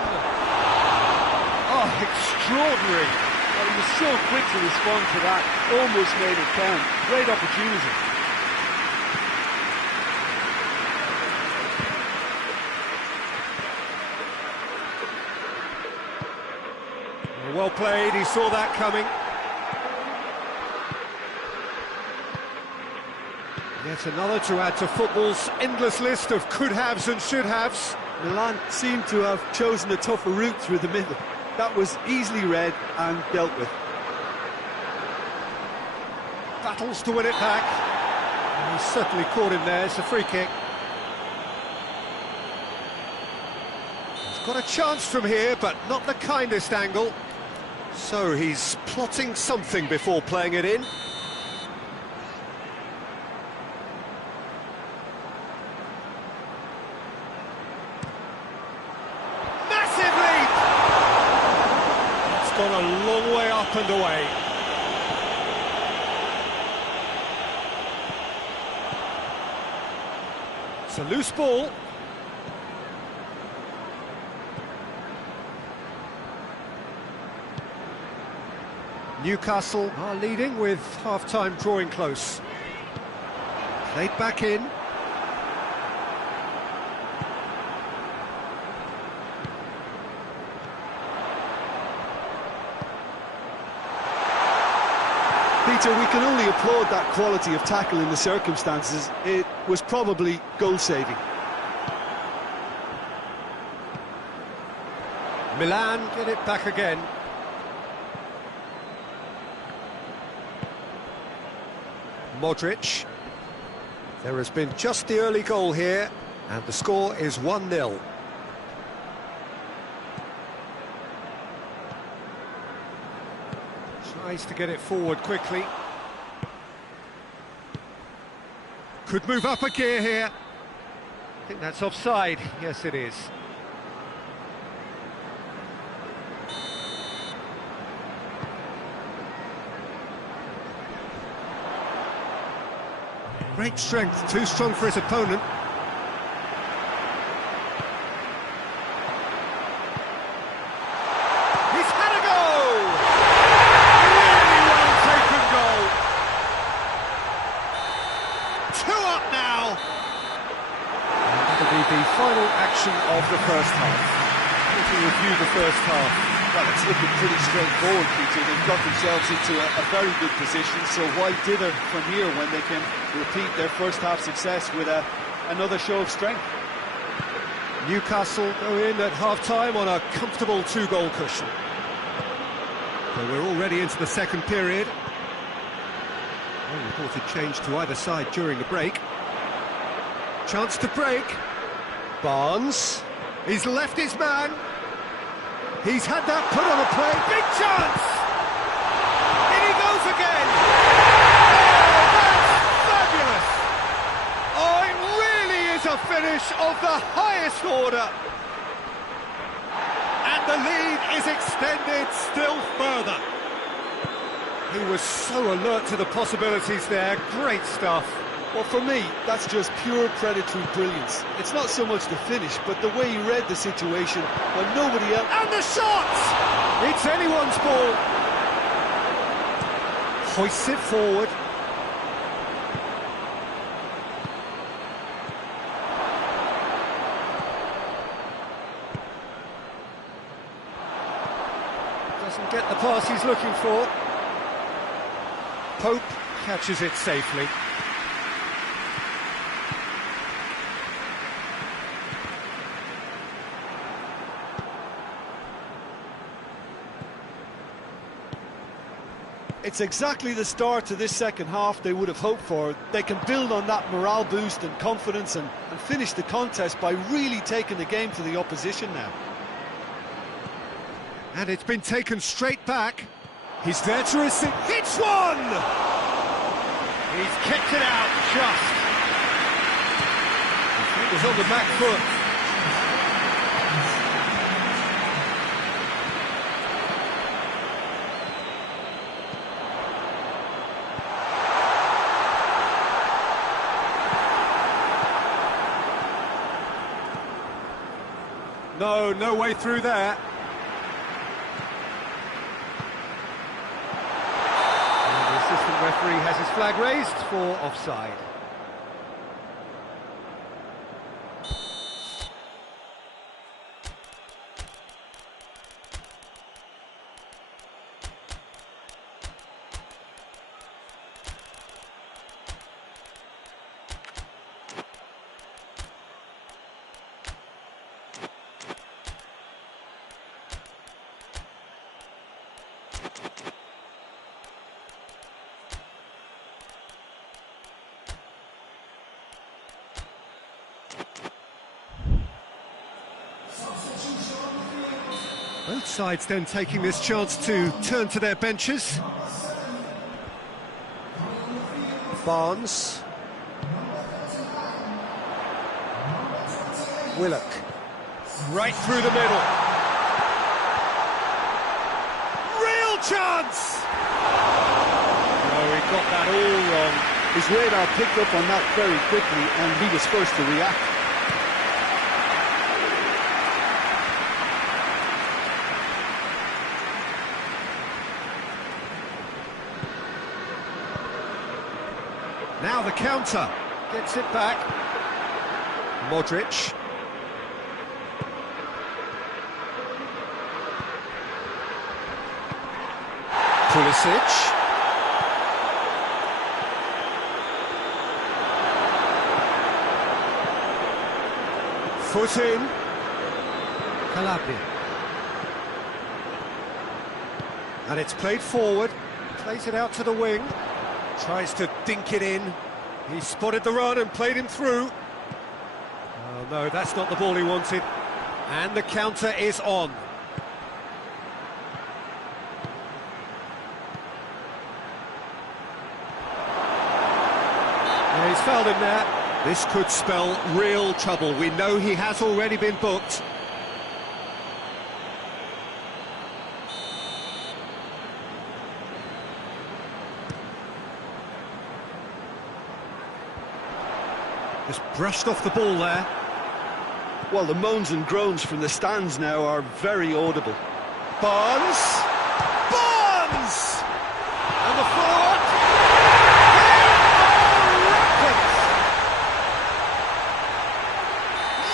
Oh, extraordinary. Well, he was so quick to respond to that, almost made it count. Great opportunity. Well played, he saw that coming. Yet another to add to football's endless list of could-haves and should-haves. Milan seemed to have chosen a tougher route through the middle. That was easily read and dealt with. Battles to win it back. And he's certainly caught him there, it's a free kick. He's got a chance from here, but not the kindest angle. So he's plotting something before playing it in. Massive leap! It's gone a long way up up and away. It's a loose ball. Newcastle are leading with half-time drawing close. Played back in. Peter, we can only applaud that quality of tackle in the circumstances. It was probably goal-saving. Milan get it back again. Modric. There has been just the early goal here, and the score is 1-0. Tries to get it forward quickly. Could move up a gear here. I think that's offside. Yes, it is. Great strength, too strong for his opponent. He's had a goal! Really well taken goal. 2 up now. And that'll be the final action of the first half. Let's review the first half. Well, it's looking pretty straightforward, Peter. They've got themselves into a very good position, so why dither from here when they can repeat their first half success with another show of strength? Newcastle go in at half-time on a comfortable 2-goal cushion. So we're already into the second period. No reported change to either side during the break. Chance to break. Barnes. He's left his man. He's had that put on a play. Big chance! In he goes again! Oh, that's fabulous! Oh, it really is a finish of the highest order. And the lead is extended still further. He was so alert to the possibilities there. Great stuff. Well, for me, that's just pure predatory brilliance. It's not so much the finish, but the way he read the situation when nobody else... And the shot! It's anyone's ball. Hoists it forward. Doesn't get the pass he's looking for. Pope catches it safely. It's exactly the start to this second half they would have hoped for. They can build on that morale boost and confidence and finish the contest by really taking the game to the opposition now. And it's been taken straight back. He's there to receive. Hits one! He's kicked it out just. It was on the back foot. No way through there. And the assistant referee has his flag raised for offside. Both sides then taking this chance to turn to their benches. Barnes. Willock. Right through the middle. Real chance! No, he got that all wrong. His radar picked up on that very quickly, and he was first to react. Now the counter. Gets it back. Modric. Pulisic. Foot in. Calabria. And it's played forward. Plays it out to the wing. Tries to dink it in. He spotted the run and played him through. Oh no, that's not the ball he wanted. And the counter is on. And he's fouled him there. This could spell real trouble. We know he has already been booked. Just brushed off the ball there. Well, the moans and groans from the stands now are very audible. Barnes! Barnes! And the forward!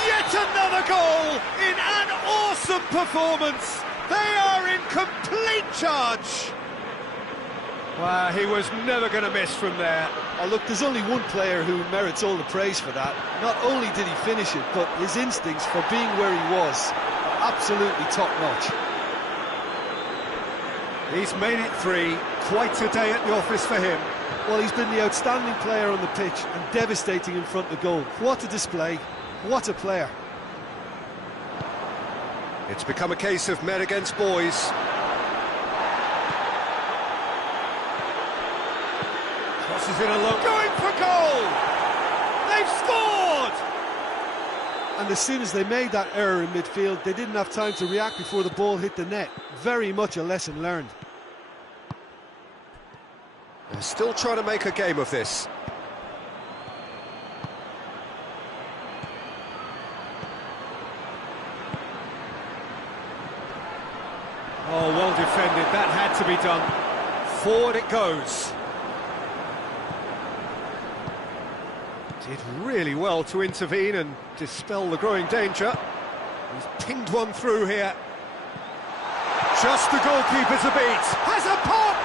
Yet another goal in an awesome performance. They are in complete charge. Wow, he was never going to miss from there. Oh, look, there's only one player who merits all the praise for that. Not only did he finish it, but his instincts for being where he was are absolutely top-notch. He's made it 3. Quite a day at the office for him. Well, he's been the outstanding player on the pitch and devastating in front of goal. What a display. What a player. It's become a case of men against boys. Crosses in along, going for goal! They've scored! And as soon as they made that error in midfield, they didn't have time to react before the ball hit the net. Very much a lesson learned. They're still trying to make a game of this. Oh, well defended. That had to be done. Forward it goes. Did really well to intervene and dispel the growing danger. He's pinged one through here. Just the goalkeeper to beat. Has a pop!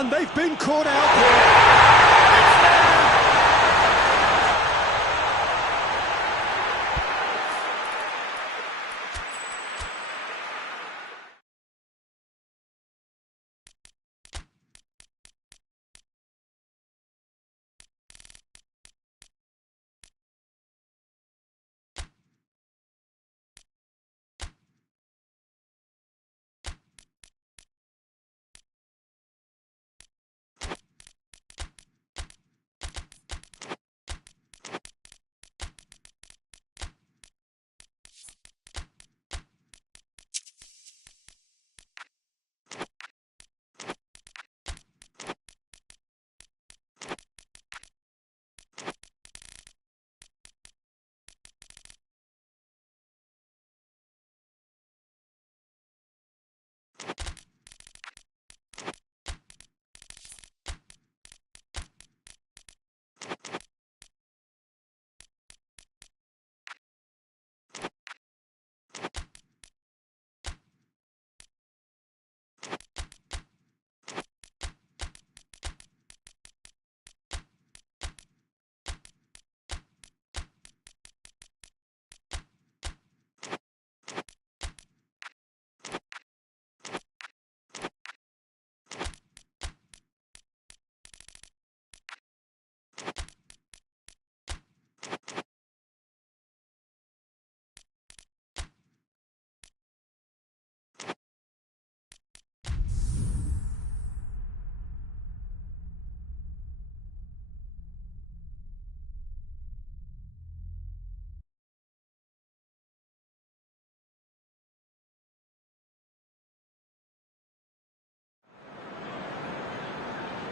And they've been caught out here. It's there!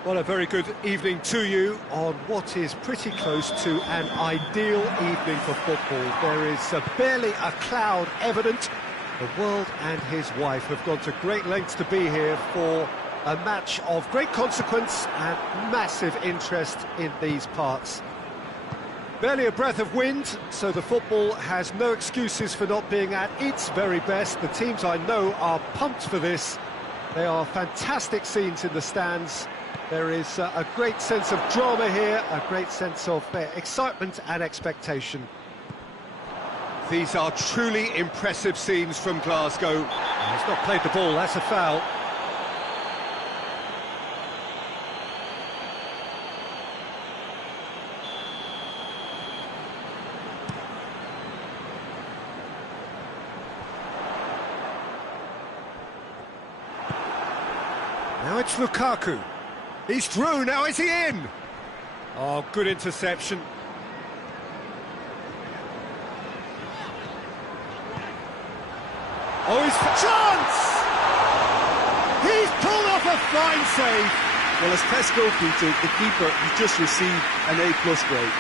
Well, a very good evening to you on what is pretty close to an ideal evening for football. There is barely a cloud evident. The world and his wife have gone to great lengths to be here for a match of great consequence and massive interest in these parts. Barely a breath of wind, so the football has no excuses for not being at its very best. The teams I know are pumped for this. They are fantastic scenes in the stands. There is a great sense of drama here, a great sense of excitement and expectation. These are truly impressive scenes from Glasgow. He's not played the ball, that's a foul. Now it's Lukaku. He's through, now is he in? Oh, good interception. Oh, he's for chance! He's pulled off a fine save. Well, as PesJoker, Peter, the keeper, he's just received an A+ grade.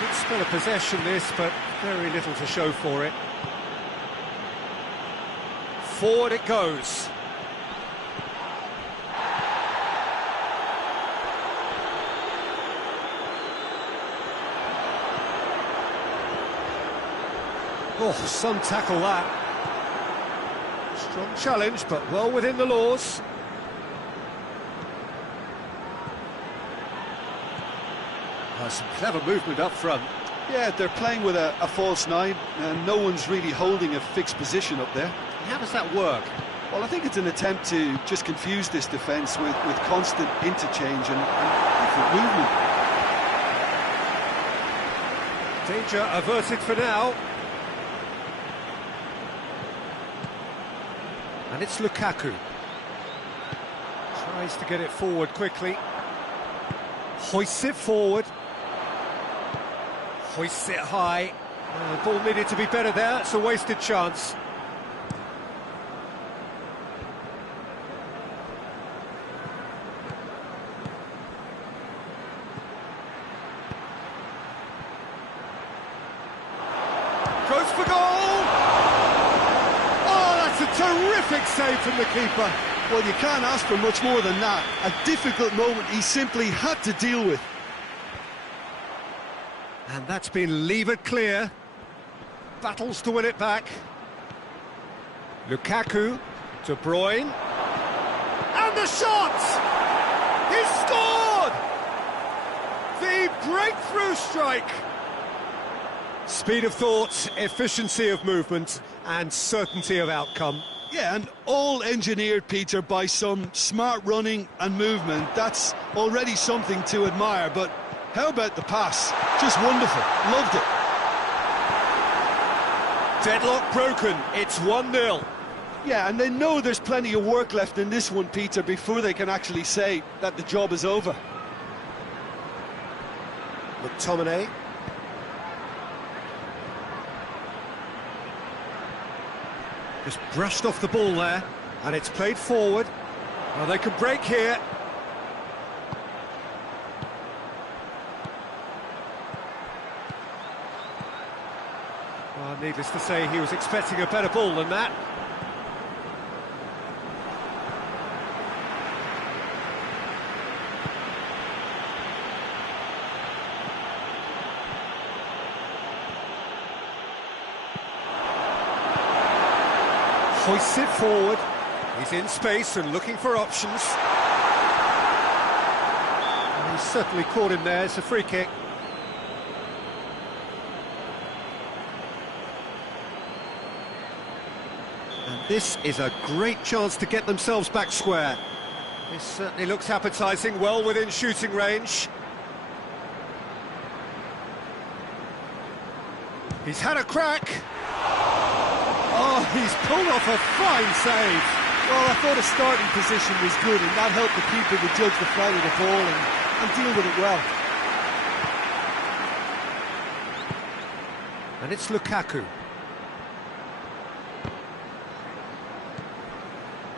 Good spell of possession this, but very little to show for it. Forward it goes. Oh, some tackle that. Strong challenge, but well within the laws. Some clever movement up front. Yeah, they're playing with a false nine, and no one's really holding a fixed position up there. How does that work? Well, I think it's an attempt to just confuse this defence with constant interchange and different movement. Danger averted for now. And it's Lukaku. Tries to get it forward quickly. Hoists it forward. Hoists it high. The ball needed to be better there. It's a wasted chance. Goes for goal! Oh, that's a terrific save from the keeper. Well, you can't ask for much more than that. A difficult moment he simply had to deal with. And that's been levered clear. Battles to win it back. Lukaku, De Bruyne. And the shot! He scored! The breakthrough strike! Speed of thought, efficiency of movement, and certainty of outcome. Yeah, and all engineered, Peter, by some smart running and movement. That's already something to admire, but how about the pass? Just wonderful. Loved it. Deadlock broken. It's 1-0. Yeah, and they know there's plenty of work left in this one, Peter, before they can actually say that the job is over. McTominay. Just brushed off the ball there, and it's played forward. Well, they can break here. Well, needless to say, he was expecting a better ball than that. Hoists it forward. He's in space and looking for options. And he's certainly caught him there. It's a free kick. And this is a great chance to get themselves back square. This certainly looks appetising, well within shooting range. He's had a crack. Oh, he's pulled off a fine save. Well, I thought his starting position was good, and that helped the keeper to judge the flight of the ball and deal with it well. And it's Lukaku.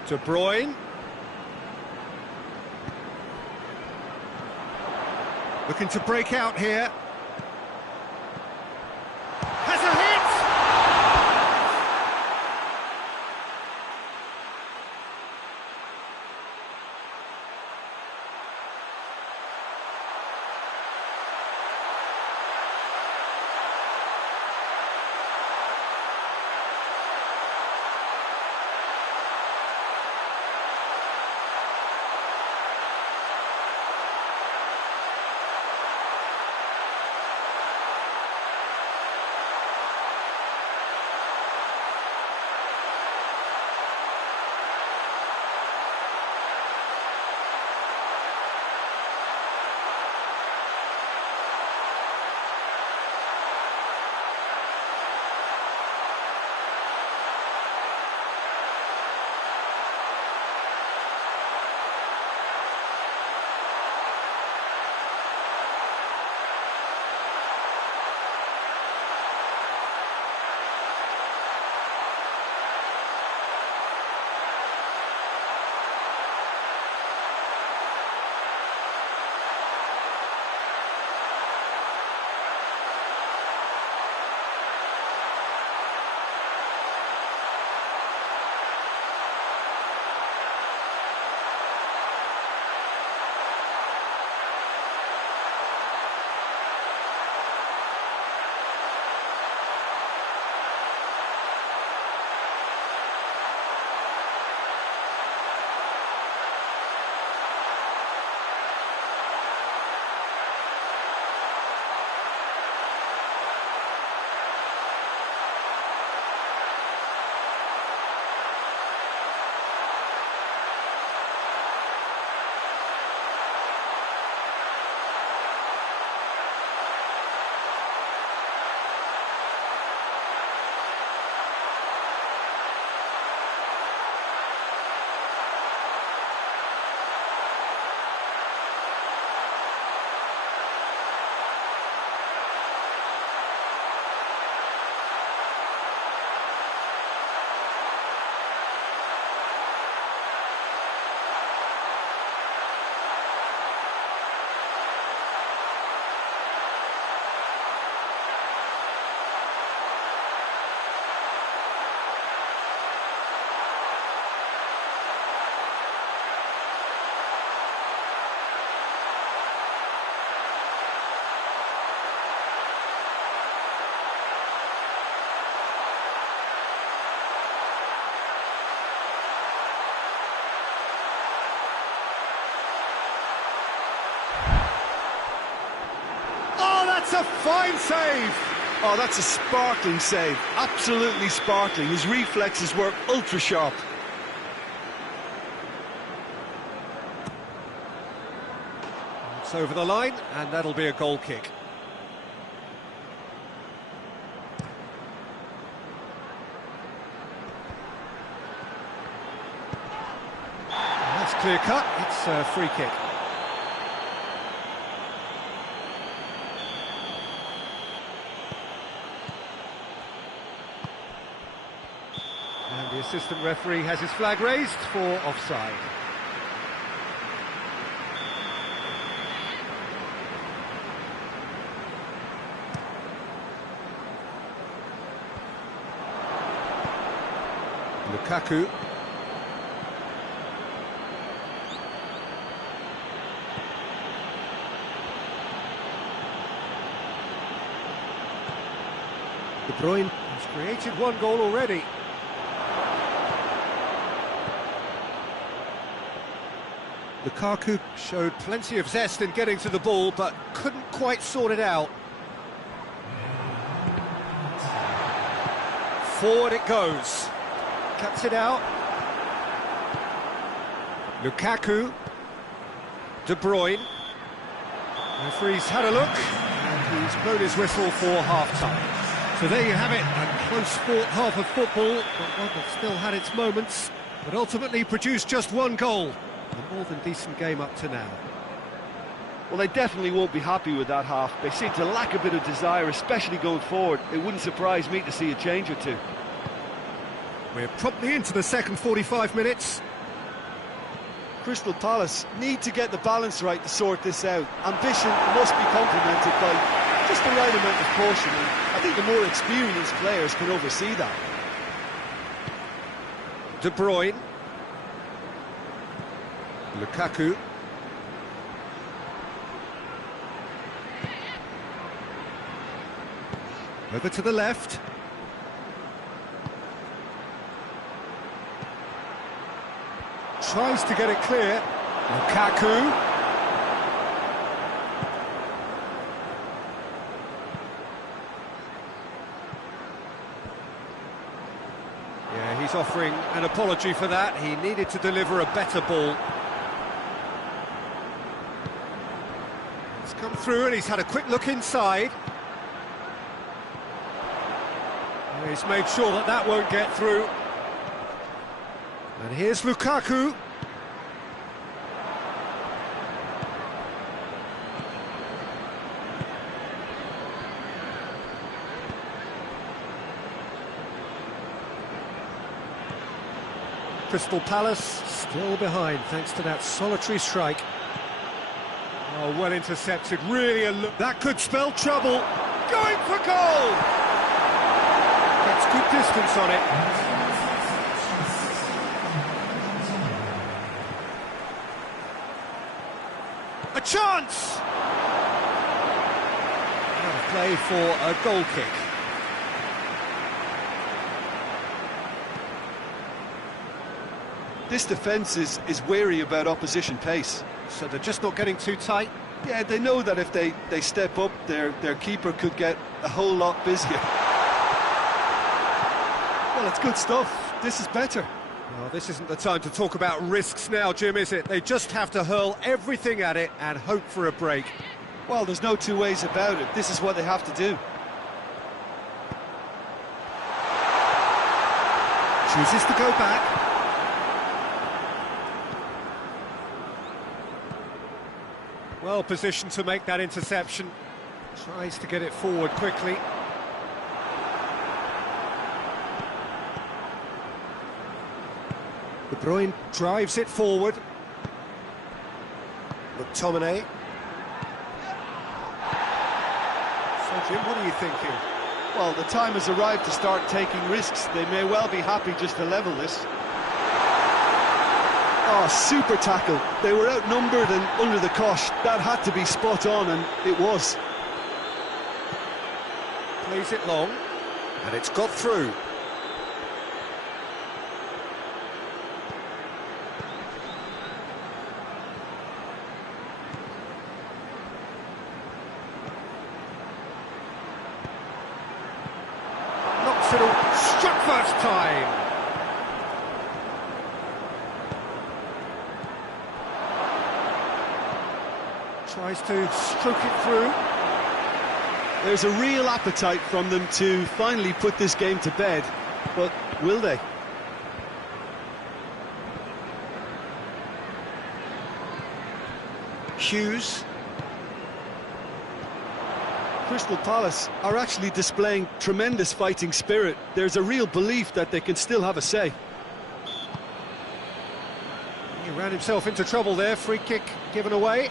De Bruyne. Looking to break out here. Has a hit! That's a fine save! Oh, that's a sparkling save. Absolutely sparkling. His reflexes were ultra sharp. It's over the line, and that'll be a goal kick. That's clear cut. It's a free kick. And the assistant referee has his flag raised for offside. Lukaku. De Bruyne has created one goal already. Lukaku showed plenty of zest in getting to the ball, but couldn't quite sort it out. Forward it goes. Cuts it out. Lukaku. De Bruyne. Referee's had a look, and he's blown his whistle for half-time. So there you have it, a close fought half of football, but one that still had its moments, but ultimately produced just one goal. A more than decent game up to now. Well, they definitely won't be happy with that half. They seem to lack a bit of desire, especially going forward. It wouldn't surprise me to see a change or two. We're promptly into the second 45 minutes. Crystal Palace need to get the balance right to sort this out. Ambition must be complemented by just the right amount of caution, and I think the more experienced players can oversee that. De Bruyne. Lukaku. Over to the left. Tries to get it clear. Lukaku. Yeah, he's offering an apology for that. He needed to deliver a better ball. It's come through and he's had a quick look inside. He's made sure that that won't get through. And here's Lukaku. Crystal Palace still behind thanks to that solitary strike. Oh, well intercepted, really a look. That could spell trouble. Going for goal! Gets good distance on it. A chance! Out of play for a goal kick. This defence is wary about opposition pace. So they're just not getting too tight? Yeah, they know that if they step up, their keeper could get a whole lot busier. Well, it's good stuff. This is better. Well, this isn't the time to talk about risks now, Jim, is it? They just have to hurl everything at it and hope for a break. Well, there's no two ways about it. This is what they have to do. Chooses to go back. Well positioned to make that interception. Tries to get it forward quickly. De Bruyne drives it forward. McTominay. So, Jim, what are you thinking? Well, the time has arrived to start taking risks. They may well be happy just to level this. Oh, super tackle. They were outnumbered and under the cosh. That had to be spot on, and it was. Plays it long, and it's got through. Knocks it all, struck first time. Tries to stroke it through. There's a real appetite from them to finally put this game to bed, but will they? Hughes. Crystal Palace are actually displaying tremendous fighting spirit. There's a real belief that they can still have a say. He ran himself into trouble there. Free kick given away.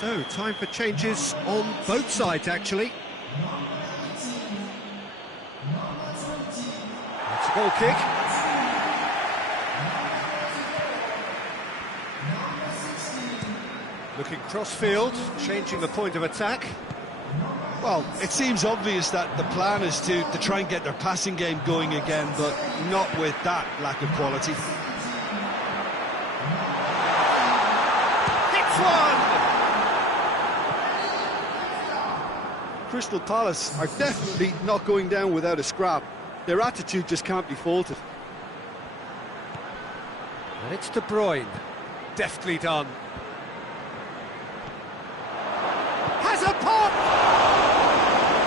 So, time for changes on both sides, actually. It's a goal kick. Looking cross-field, changing the point of attack. Well, it seems obvious that the plan is to try and get their passing game going again, but not with that lack of quality. Hits one! Crystal Palace are definitely not going down without a scrap. Their attitude just can't be faulted. And it's De Bruyne. Deftly done. Has a pop!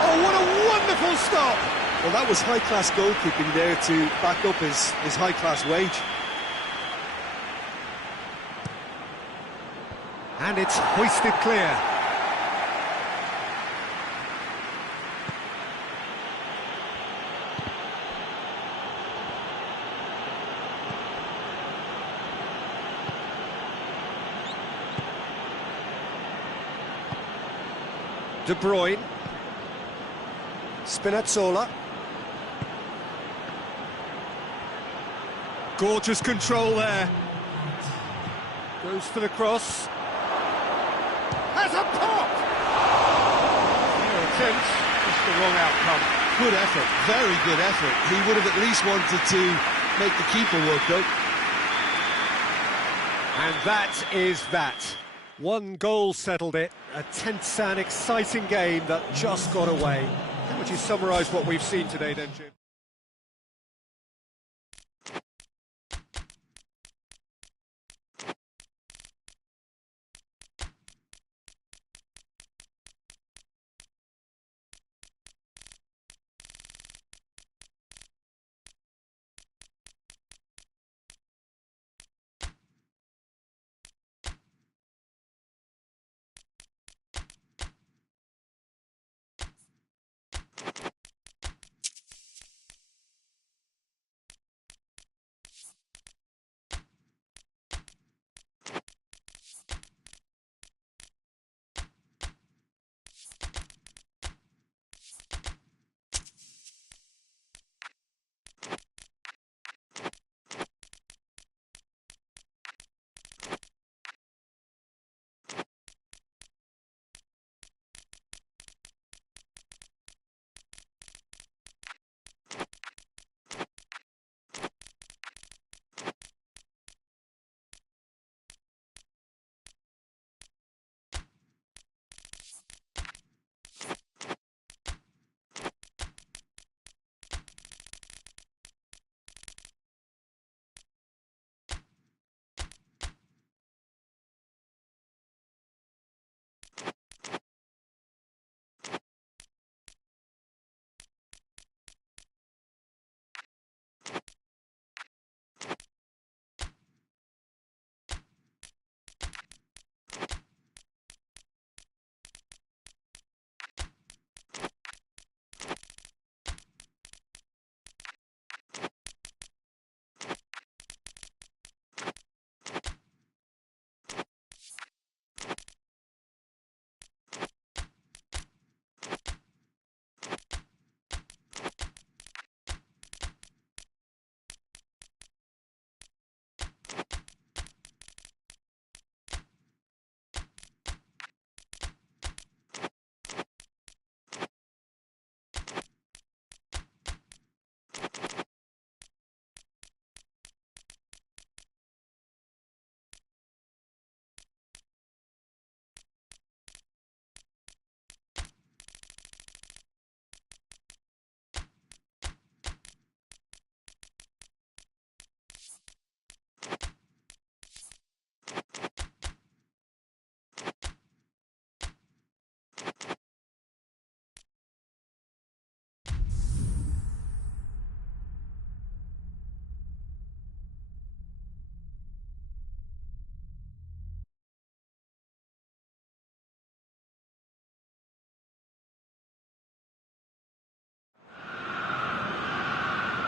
Oh, what a wonderful stop! Well, that was high-class goalkeeping there to back up his high-class wage. And it's hoisted clear. De Bruyne. Spinazzola. Gorgeous control there. Goes for the cross. Has a pop! Attempt, just the wrong outcome. Good effort, very good effort. He would have at least wanted to make the keeper work, though. And that is that. One goal settled it. A tense and exciting game that just got away. How would you summarise what we've seen today, then, Jim?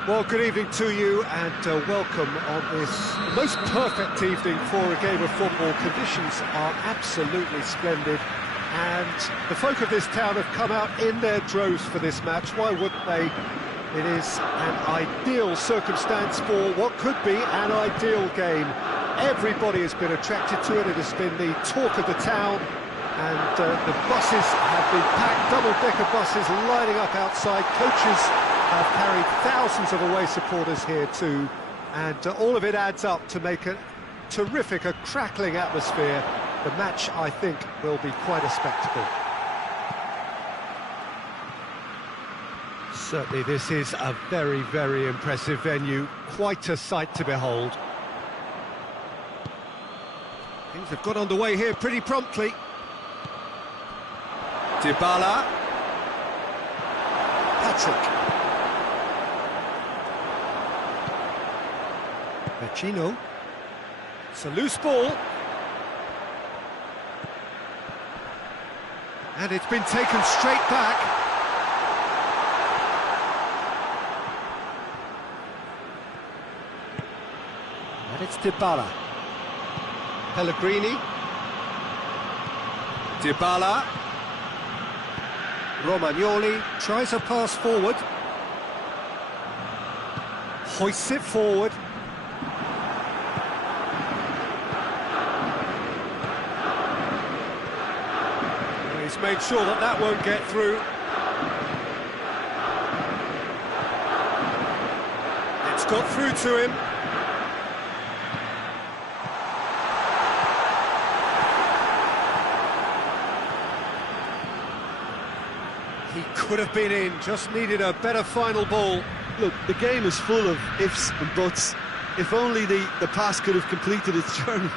Well, good evening to you and welcome on this most perfect evening for a game of football. Conditions are absolutely splendid and the folk of this town have come out in their droves for this match. Why wouldn't they? It is an ideal circumstance for what could be an ideal game. Everybody has been attracted to it. It has been the talk of the town, and the buses have been packed, double-decker buses lining up outside. Coaches have carried thousands of away supporters here too, and all of it adds up to make a terrific, a crackling atmosphere. The match, I think, will be quite a spectacle. Certainly this is a very, very impressive venue, quite a sight to behold. Things have got underway here pretty promptly. Dybala. Patrick. Vecino. It's a loose ball. And it's been taken straight back. And it's Dybala. Pellegrini. Dybala. Romagnoli tries a pass forward. Hoists it forward. He's made sure that that won't get through. It's got through to him. He could have been in, just needed a better final ball. Look, the game is full of ifs and buts. If only the pass could have completed its journey.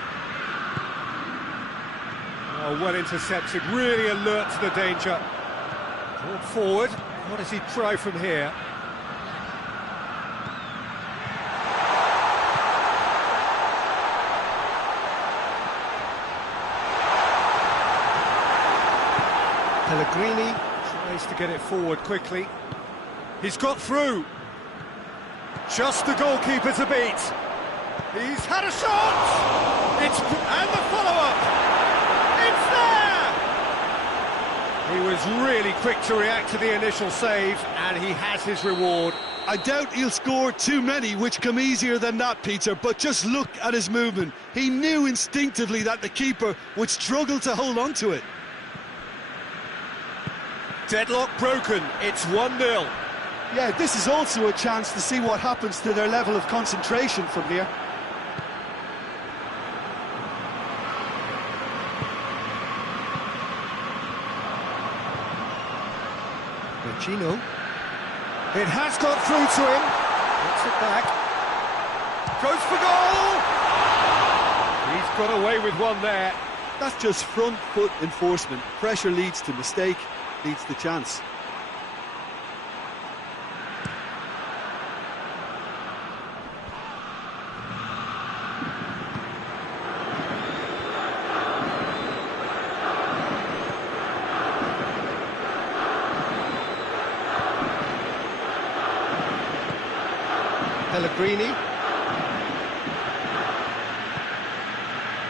Oh, well intercepted, really alert to the danger. Brought forward, what does he try from here? Pellegrini tries to get it forward quickly. He's got through. Just the goalkeeper to beat. He's had a shot! And the follow-up! It's there! He was really quick to react to the initial save, and he has his reward. I doubt he'll score too many which come easier than that, Peter, but just look at his movement. He knew instinctively that the keeper would struggle to hold on to it. Deadlock broken, it's 1-0. Yeah, this is also a chance to see what happens to their level of concentration from here. Vecino. It has got through to him. Gets it back. Goes for goal! He's got away with one there. That's just front foot enforcement. Pressure leads to mistake, leads to chance. Pellegrini.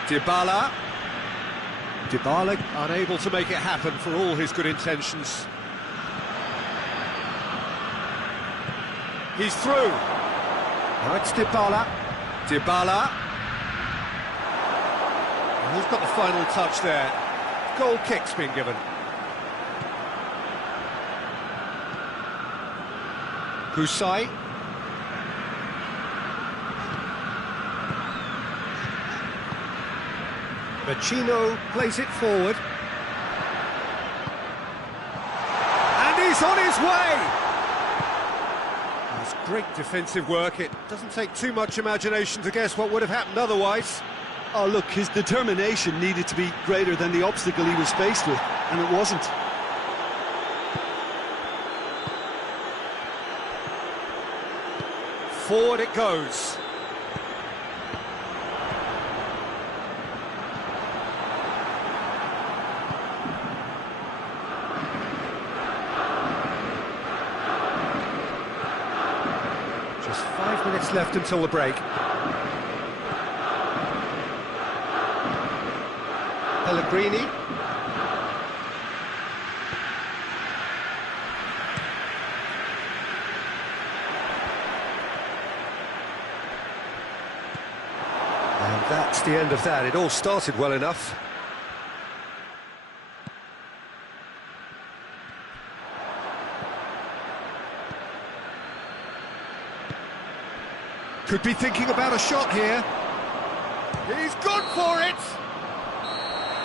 Dybala. Dybala unable to make it happen for all his good intentions. He's through. Now it's Dybala. Dybala. And he's got the final touch there. Goal kick's been given. Husai. Vecino plays it forward. And he's on his way! That's great defensive work. It doesn't take too much imagination to guess what would have happened otherwise. Oh, look, his determination needed to be greater than the obstacle he was faced with, and it wasn't. Forward it goes. minutes left until the break. Pellegrini. And that's the end of that. It all started well enough. Could be thinking about a shot here. He's gone for it!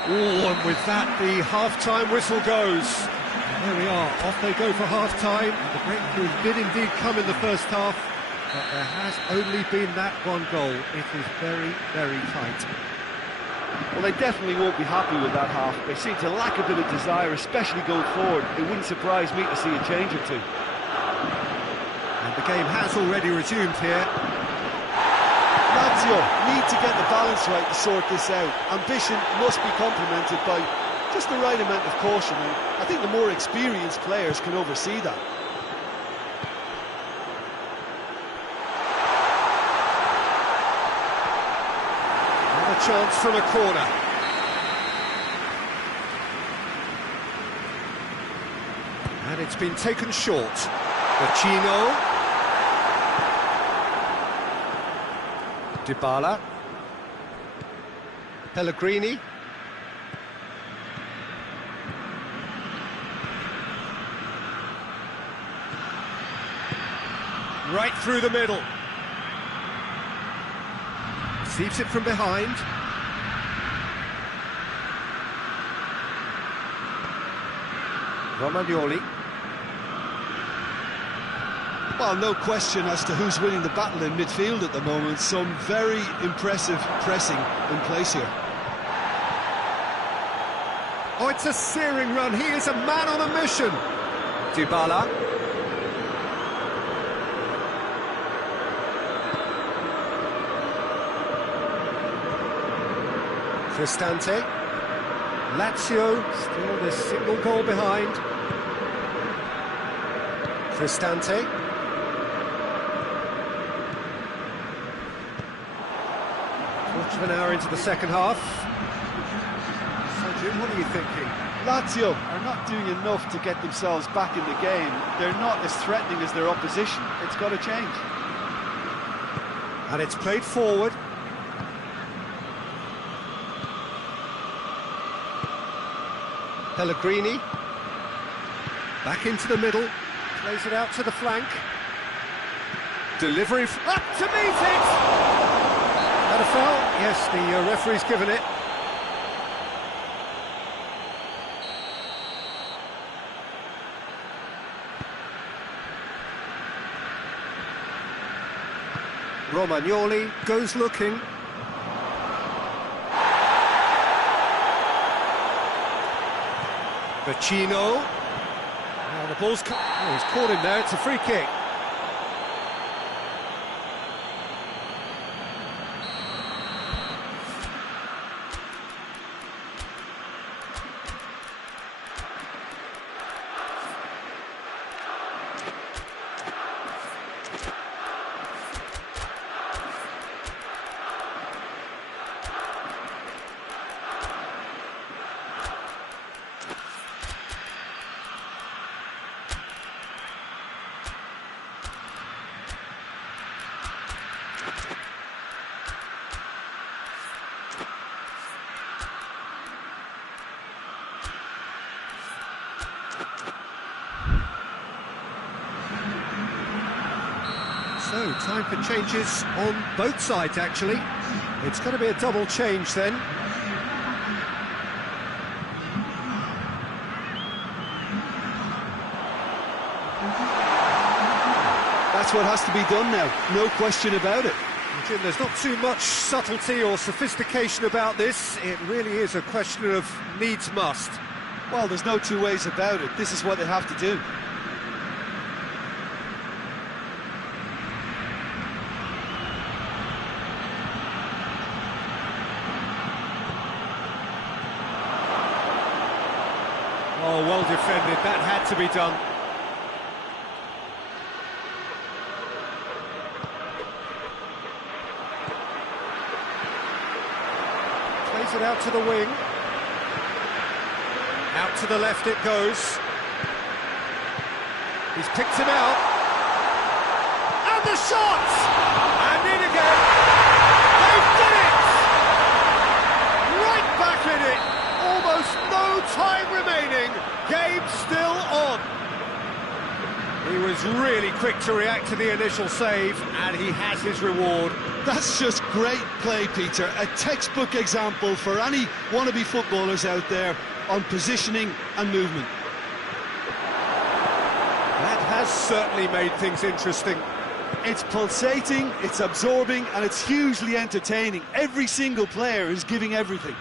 Oh, and with that, the half-time whistle goes. And there we are, off they go for half-time. The breakthrough did indeed come in the first half, but there has only been that one goal. It is very, very tight. Well, they definitely won't be happy with that half. They seem to lack a bit of desire, especially going forward. It wouldn't surprise me to see a change or two. And the game has already resumed here. Lazio need to get the balance right to sort this out. Ambition must be complemented by just the right amount of caution, and I think the more experienced players can oversee that. Another chance from a corner. And it's been taken short. Vecino. Dybala. Pellegrini. Right through the middle. Receives it from behind. Romagnoli. Well, no question as to who's winning the battle in midfield at the moment. Some very impressive pressing in place here. Oh, it's a searing run. He is a man on a mission. Dybala. Cristante. Lazio still the single goal behind. Cristante. Quarter of an hour into the second half. So, Jim, what are you thinking? Lazio are not doing enough to get themselves back in the game. They're not as threatening as their opposition. It's got to change. And it's played forward. Pellegrini. Back into the middle. Plays it out to the flank. Delivery up to meet it! Had a foul? Yes, the referee's given it. Romagnoli goes looking. Vecino. Now the ball's he's caught him there, it's a free kick. So, time for changes on both sides, actually. It's going to be a double change then. That's what has to be done now, no question about it. Jim, there's not too much subtlety or sophistication about this. It really is a question of needs must. Well, there's no two ways about it. This is what they have to do. Oh, well defended. That had to be done. out to the wing. Out to the left it goes. He's picked him out. And the shot! And in again. They've done it! Right back in it. Almost no time remaining. Game still on. He was really quick to react to the initial save, and he has his reward. That's just great play, Peter. A textbook example for any wannabe footballers out there on positioning and movement. That has certainly made things interesting. It's pulsating, it's absorbing, and it's hugely entertaining. Every single player is giving everything.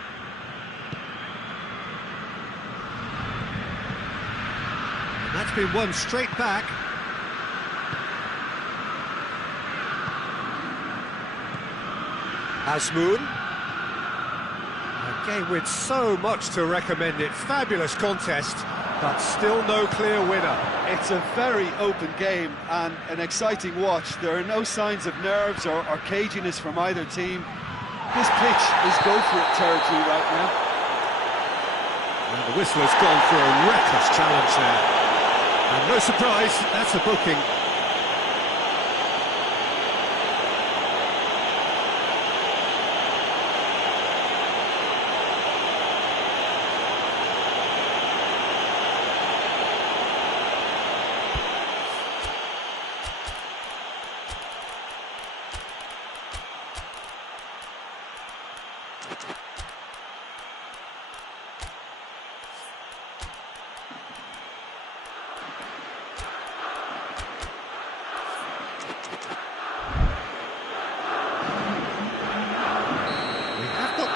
That's been won straight back. Azmoun. A game with so much to recommend it. Fabulous contest, but still no clear winner. It's a very open game and an exciting watch. There are no signs of nerves or caginess from either team. This pitch is go-for-it territory right now. And the whistle has gone for a reckless challenge there. And no surprise, that's a booking.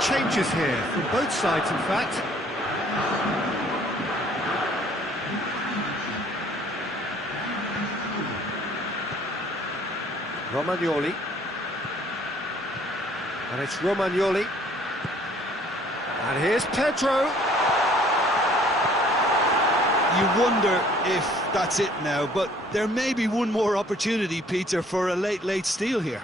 Changes here from both sides, in fact. Romagnoli. And it's Romagnoli. And here's Pedro. You wonder if that's it now, but there may be one more opportunity, Peter, for a late steal here.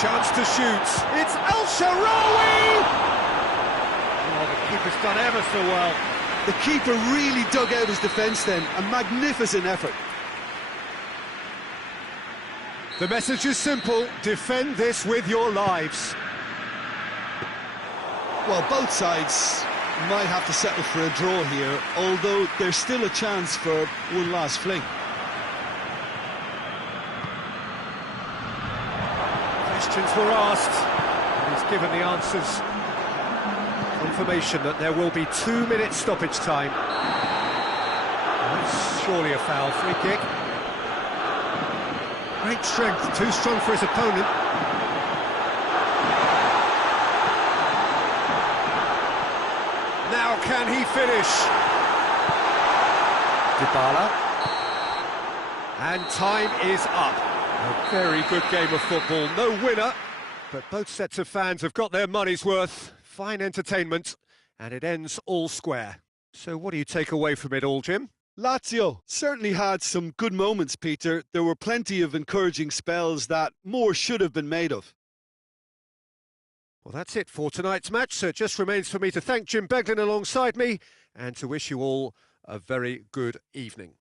Chance to shoot. It's El Shaarawy! Oh, the keeper's done ever so well. The keeper really dug out his defence then. A magnificent effort. The message is simple. Defend this with your lives. Well, both sides might have to settle for a draw here, although there's still a chance for one last fling. Questions were asked, and he's given the answers. Confirmation that there will be 2 minutes stoppage time. That's surely a foul. Free kick. Great strength, too strong for his opponent. Now can he finish? Dybala. And time is up. A very good game of football, no winner, but both sets of fans have got their money's worth. Fine entertainment, and it ends all square. So what do you take away from it all, Jim? Lazio certainly had some good moments, Peter. There were plenty of encouraging spells that more should have been made of. Well, that's it for tonight's match, so it just remains for me to thank Jim Beglin alongside me and to wish you all a very good evening.